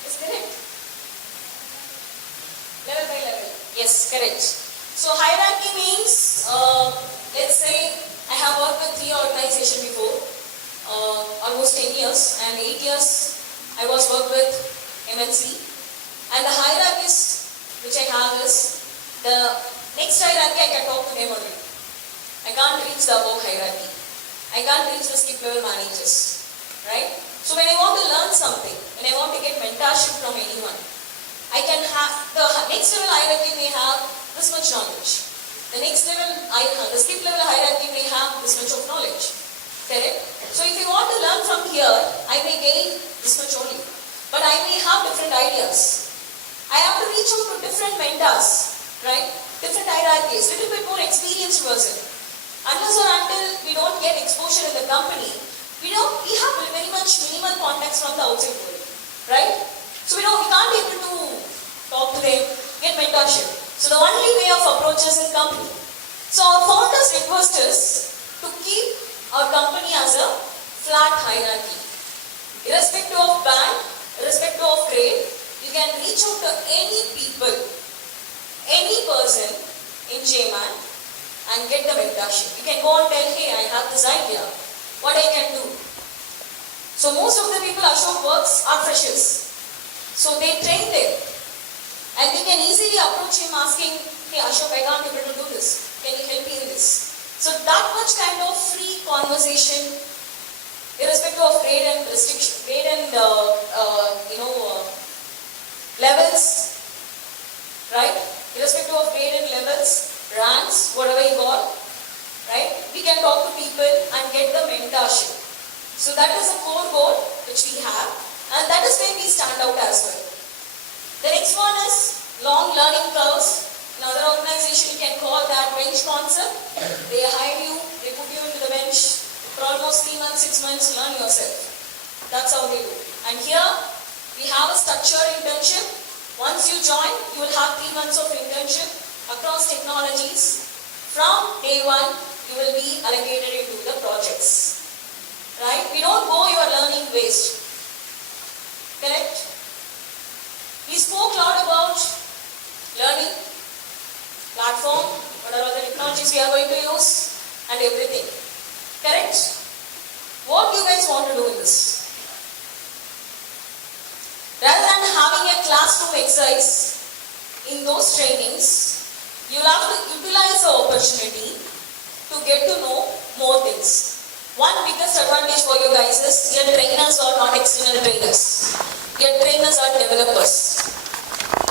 Is correct? Level by level. Yes, correct. So hierarchy means, let's say I have worked with 3 organizations before, almost 10 years, and 8 years I was worked with MNC. And the hierarchies which I have is, the next hierarchy I can talk to them only. I can't reach the above hierarchy. I can't reach the skip level managers, right? So when I want to learn something, when I want to get mentorship from anyone, I can have, the next level hierarchy may have this much knowledge. The next level, the skip level hierarchy may have this much of knowledge, correct? So if you want to learn from here, I may gain this much only, but I may have different ideas. I have to reach out to different mentors, right? Different hierarchies, little bit more experienced person. Unless or until we don't get exposure in the company, we have very much minimal contacts from the outside world, right? So we can't be able to talk to them, get mentorship. So the only way of approach is in company. So our founders request us to keep our company as a flat hierarchy. Irrespective of band, irrespective of grade, you can reach out to any people, any person in JMAN and get the mentorship. You can go and tell, hey, I have this idea, what I can do. So most of the people Ashok works are freshers. So they train them. And they can easily approach him asking, hey Ashok, I can't be able to do this. Can you help me in this? So that much kind of free conversation, irrespective of grade and restriction, grade and levels, right? Irrespective of grade and levels, ranks, whatever you got, right? We can talk to people and get the mentorship. So that is a core goal which we have, and that is where we stand out as well. The next one is long learning curves. In other organization, you can call that bench concept. They hire you, they put you into the bench for almost 3 months, 6 months, learn yourself. That's how they do. And here, we have a structured internship. Once you join, you will have 3 months of internship across technologies. From day 1, you will be allocated into the projects. Right? We don't go your learning waste. Correct? We spoke a lot about learning, platform, what are all the technologies we are going to use, and everything. Correct? What do you guys want to do in this? Rather than having a classroom exercise in those trainings, you will have to utilize the opportunity to get to know more things. One biggest advantage for you guys is your trainers are not external trainers. Your trainers are developers.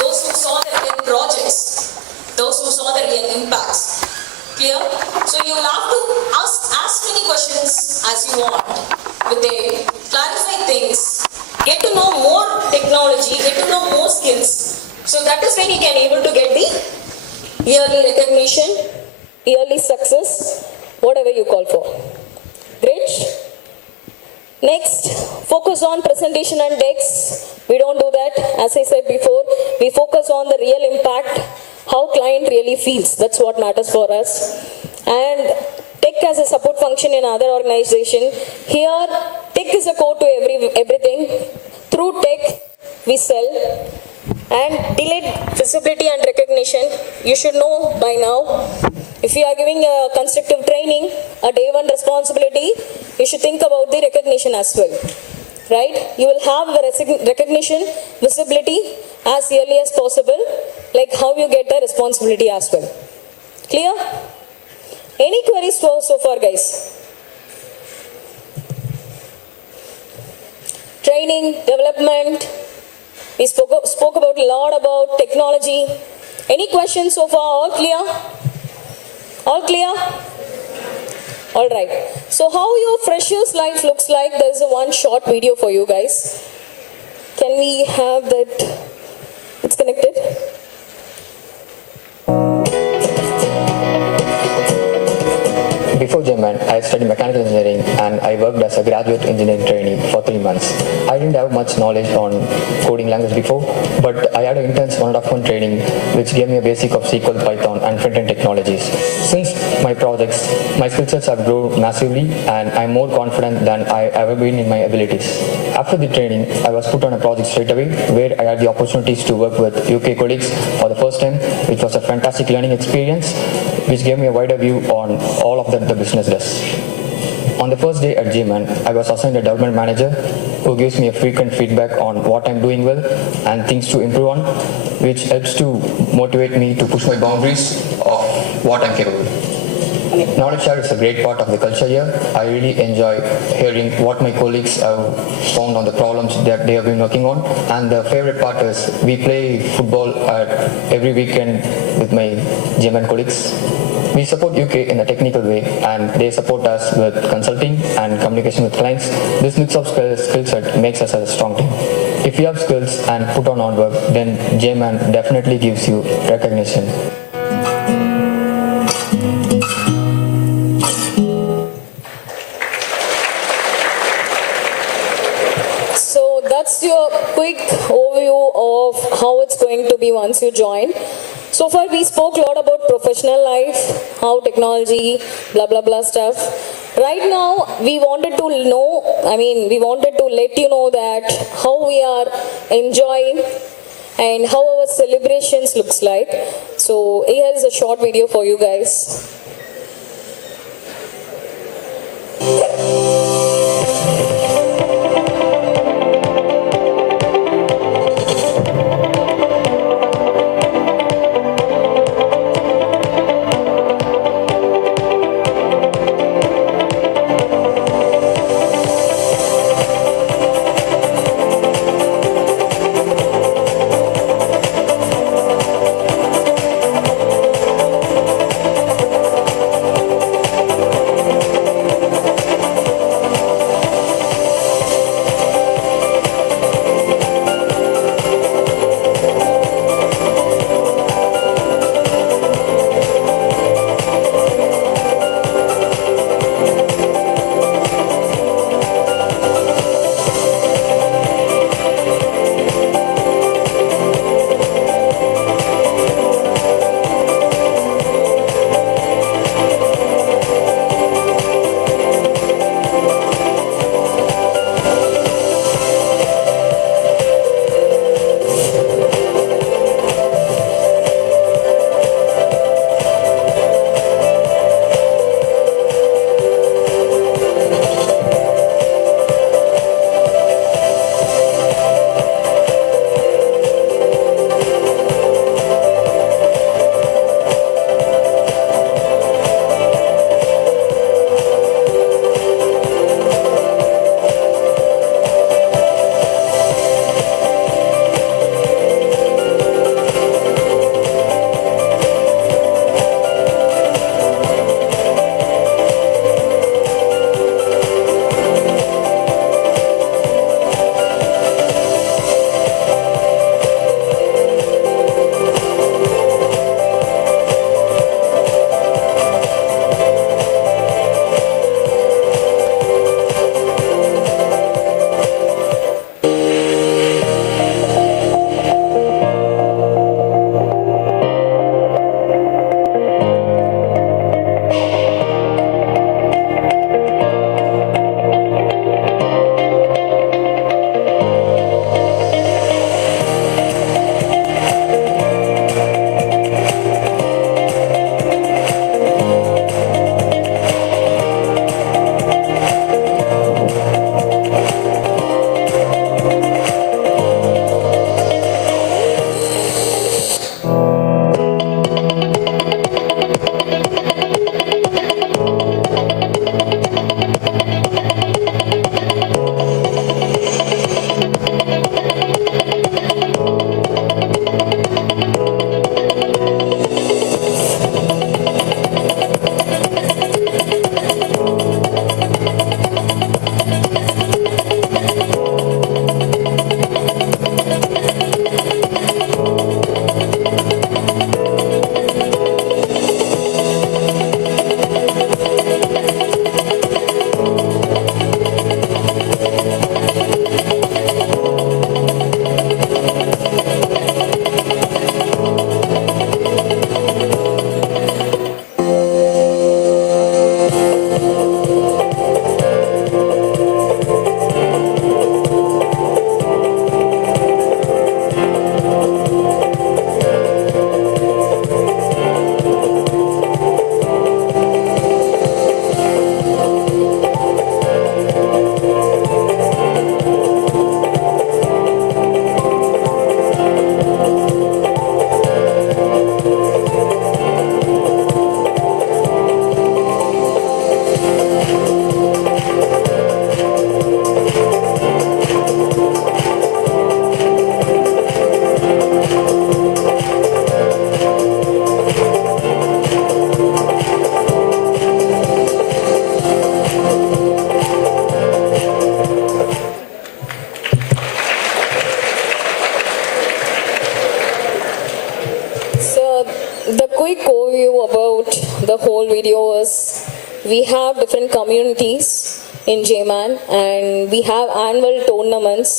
Those who saw the real projects, those who saw the real impacts. Clear? So you will have to ask as many questions as you want with them, clarify things, get to know more technology, get to know more skills. So that is when you can able to get the yearly recognition, yearly success, whatever you call for. Great. Next, focus on presentation and decks. We don't do that. As I said before, we focus on the real impact, how client really feels. That's what matters for us. And tech as a support function in other organization. Here, tech is a core to everything. Through tech, we sell. And delayed visibility and recognition, you should know by now. If you are giving a constructive training, a day 1 responsibility, you should think about the recognition as well. right? You will have the recognition, visibility as early as possible, like how you get the responsibility as well. Clear? Any queries so far, guys? Training, development, we spoke about a lot about technology. Any questions so far? All clear? All clear? All right. So how your freshers life looks like, there's a one short video for you guys. Can we have that? It's connected. Before JMAN, I studied mechanical engineering and I worked as a graduate engineering trainee for 3 months. I didn't have much knowledge on coding language before, but I had an intense 1.5 month training which gave me a basic of SQL, Python and front-end technologies. Since my projects, my skill sets have grown massively and I'm more confident than I ever been in my abilities. After the training, I was put on a project straight away where I had the opportunities to work with UK colleagues for the first time, which was a fantastic learning experience which gave me a wider view on all of that the business does. On the first day at JMAN, I was assigned a development manager who gives me a frequent feedback on what I'm doing well and things to improve on, which helps to motivate me to push my boundaries of what I'm capable. Knowledge share is a great part of the culture here. I really enjoy hearing what my colleagues have found on the problems that they have been working on. And the favorite part is we play football every weekend with my German colleagues. We support UK in a technical way and they support us with consulting and communication with clients. This mix of skill set makes us a strong team. If you have skills and put on work, then JMAN definitely gives you recognition. So that's your quick overview of how it's going to be once you join. So far we spoke a lot about professional life, how technology, blah blah blah stuff. Right now we wanted to we wanted to let you know that how we are enjoying and how our celebrations looks like. So here is a short video for you guys. the whole video was we have different communities in JMAN and we have annual tournaments,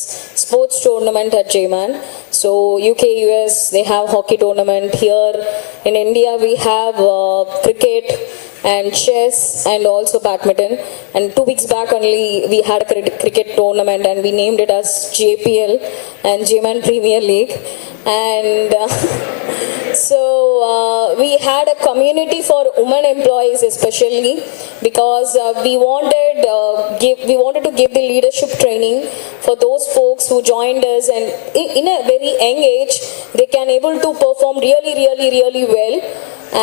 sports tournament at JMAN. So UK, US, they have hockey tournament. Here in India, we have cricket and chess and also badminton. And 2 weeks back only, we had a cricket tournament and we named it as JPL and JMAN Premier League. And so we had a community for women employees especially because we wanted to give the leadership training for those folks who joined us, and in a very young age they can able to perform really well,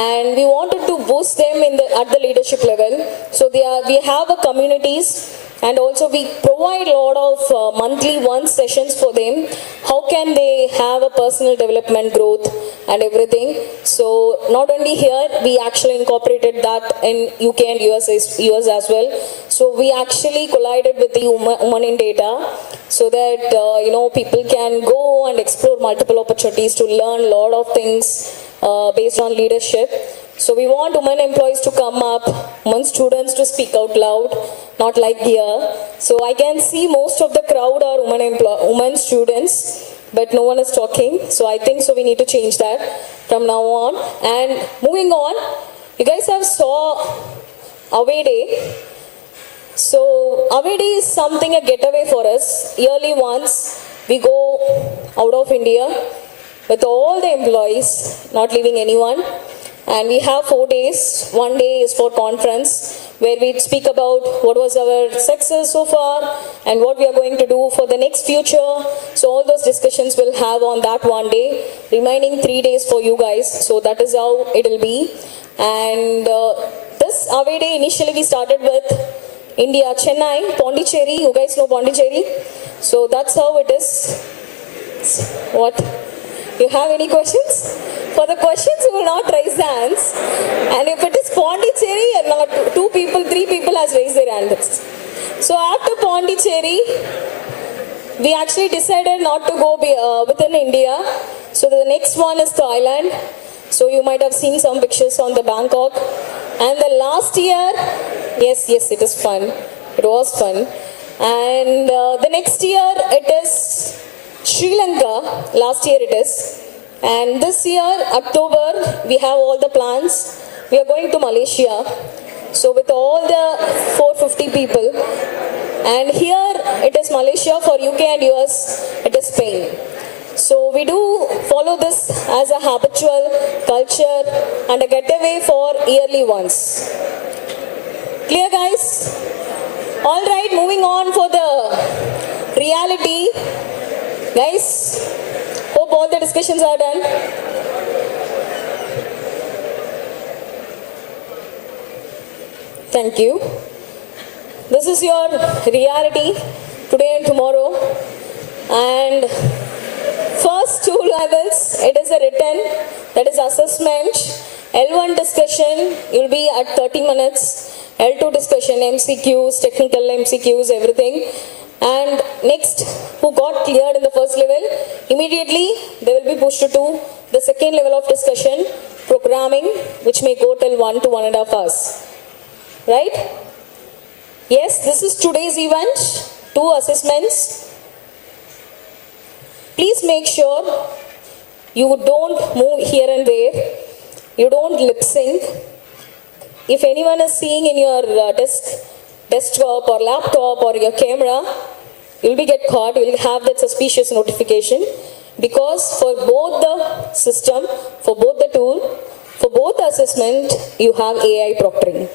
and we wanted to boost them at the leadership level. So we have a communities. And also we provide a lot of monthly one sessions for them. How can they have a personal development growth and everything. So not only here, we actually incorporated that in UK and US as well. So we actually collided with the Women in Data so that people can go and explore multiple opportunities to learn a lot of things based on leadership. So we want women employees to come up, women students to speak out loud, not like here. So I can see most of the crowd are women students, but no one is talking. So I think we need to change that from now on. And moving on, you guys have saw Away Day. So Away Day is something, a getaway for us. Yearly once we go out of India with all the employees, not leaving anyone. And we have 4 days. 1 day is for conference where we speak about what was our success so far and what we are going to do for the next future. So all those discussions we'll have on that 1 day. Remaining 3 days for you guys. So that is how it will be. And this Away Day, initially we started with India, Chennai, Pondicherry. You guys know Pondicherry? So that's how it is. What? You have any questions? For the questions, you will not raise hands. And if it is Pondicherry, not 2 people, 3 people has raised their hands. So after Pondicherry, we actually decided not to go within India. So the next one is Thailand. So you might have seen some pictures on the Bangkok. And the last year, yes, it is fun. It was fun. And the next year, it is Sri Lanka. Last year it is. And this year, October, we have all the plans. We are going to Malaysia. So with all the 450 people. And here it is Malaysia. For UK and US, it is Spain. So we do follow this as a habitual culture and a getaway for yearly ones. Clear, guys? All right, moving on for the reality. Guys, hope all the discussions are done. Thank you. This is your reality today and tomorrow. And first 2 levels, it is a written, that is assessment. L1 discussion, you'll be at 30 minutes. L2 discussion, MCQs, technical MCQs, everything. And next, who got cleared in the first level, immediately they will be pushed to the second level of discussion, programming, which may go till 1 to 1.5 hours. Right? Yes, this is today's event, 2 assessments. Please make sure you don't move here and there. You don't lip sync. If anyone is seeing in your desktop or laptop or your camera, you'll be get caught. You'll have that suspicious notification, because for both the system, for both the tool, for both the assessment, you have AI proctoring.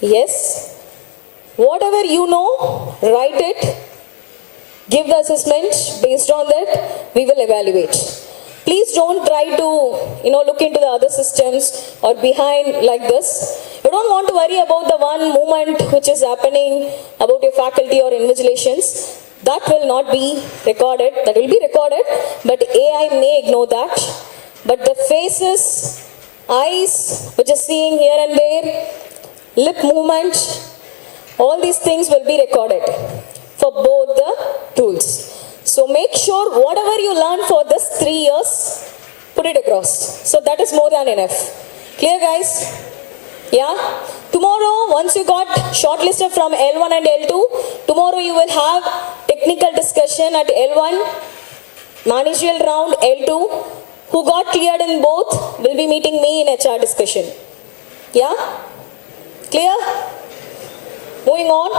Yes. Whatever you know, write it. Give the assessment. Based on that, we will evaluate. Please don't try to, look into the other systems or behind like this. You don't want to worry about the one moment which is happening about your faculty or invigilations. That will not be recorded. That will be recorded, but AI may ignore that. But the faces, eyes, which is seeing here and there, lip movement, all these things will be recorded for both the tools. So make sure whatever you learn for this 3 years, put it across. So that is more than enough. Clear, guys? Yeah. Tomorrow, once you got shortlisted from L1 and L2, tomorrow you will have technical discussion at L1, managerial round L2. Who got cleared in both will be meeting me in HR discussion. Yeah? Clear? Moving on.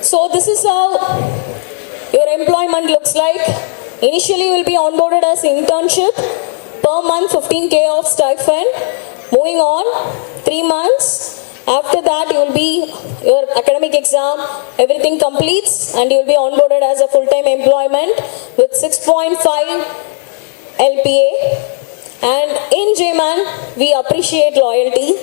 So this is how your employment looks like. Initially you will be onboarded as internship. Per month 15K of stipend. Moving on, 3 months. After that you will be your academic exam, everything completes and you will be onboarded as a full-time employment with 6.5 LPA. And in JMAN, we appreciate loyalty.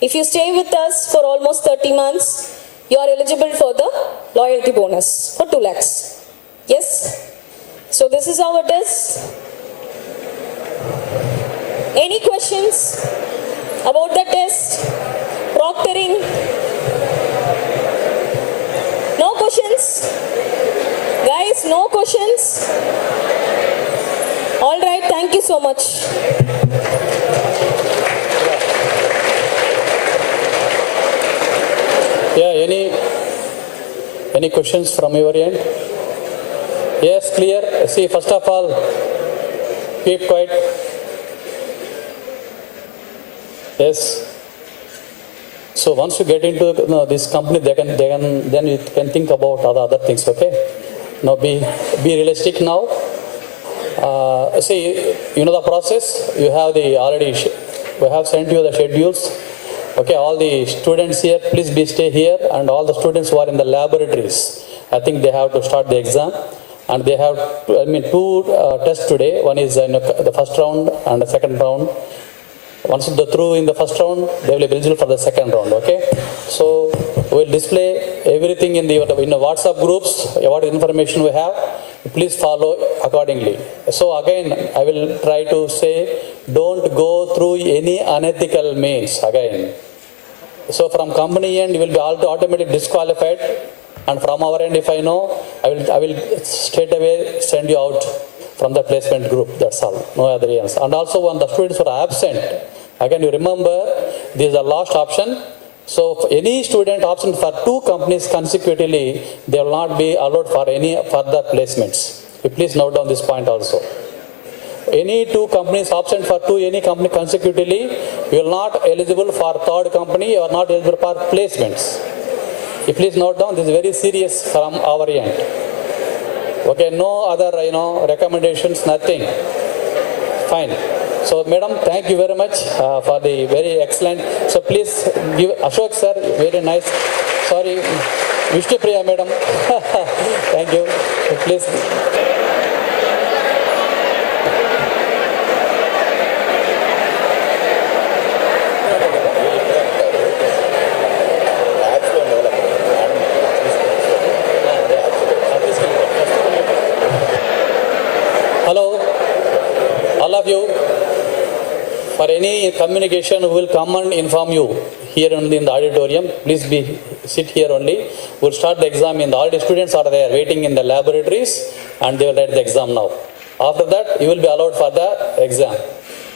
If you stay with us for almost 30 months, you are eligible for the loyalty bonus for 2 lakhs. Yes? So this is how it is. Any questions about the test? Proctoring? No questions? Guys, no questions? All right, thank you so much. Yeah, any questions from your end? Yes, clear. See, first of all, keep quiet. Yes. So once you get into this company, then you can think about other things. Okay. Now be realistic now. See, you know the process. You have we have sent you the schedules. Okay, all the students here, please stay here, and all the students who are in the laboratories, I think they have to start the exam, and they have, two tests today. One is the first round and the second round. Once they're through in the first round, they will be eligible for the second round. Okay, so we'll display everything in the WhatsApp groups, what information we have. Please follow accordingly. So again, I will try to say, don't go through any unethical means again. So from company end, you will be automatically disqualified, and from our end, if I know, I will straight away send you out from the placement group. That's all. No other answer. And also, when the students are absent, again, you remember this is the last option. So if any student absent for 2 companies consecutively, they will not be allowed for any further placements. You please note down this point also. Any 2 companies absent for any company consecutively, you will not eligible for 3rd company, you are not eligible for placements. You please note down, this is very serious from our end. Okay, no other recommendations, nothing. Fine. So, madam, thank you very much for the very excellent. So, please give Ashok sir, very nice. Sorry, Vishnu Priya, madam. Thank you. So, please. Hello, all of you. For any communication, we will come and inform you here only in the auditorium. Please sit here only. We'll start the exam. All the students are there waiting in the laboratories, and they will write the exam now. After that, you will be allowed for the exam.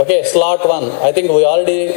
Okay, slot 1. I think we already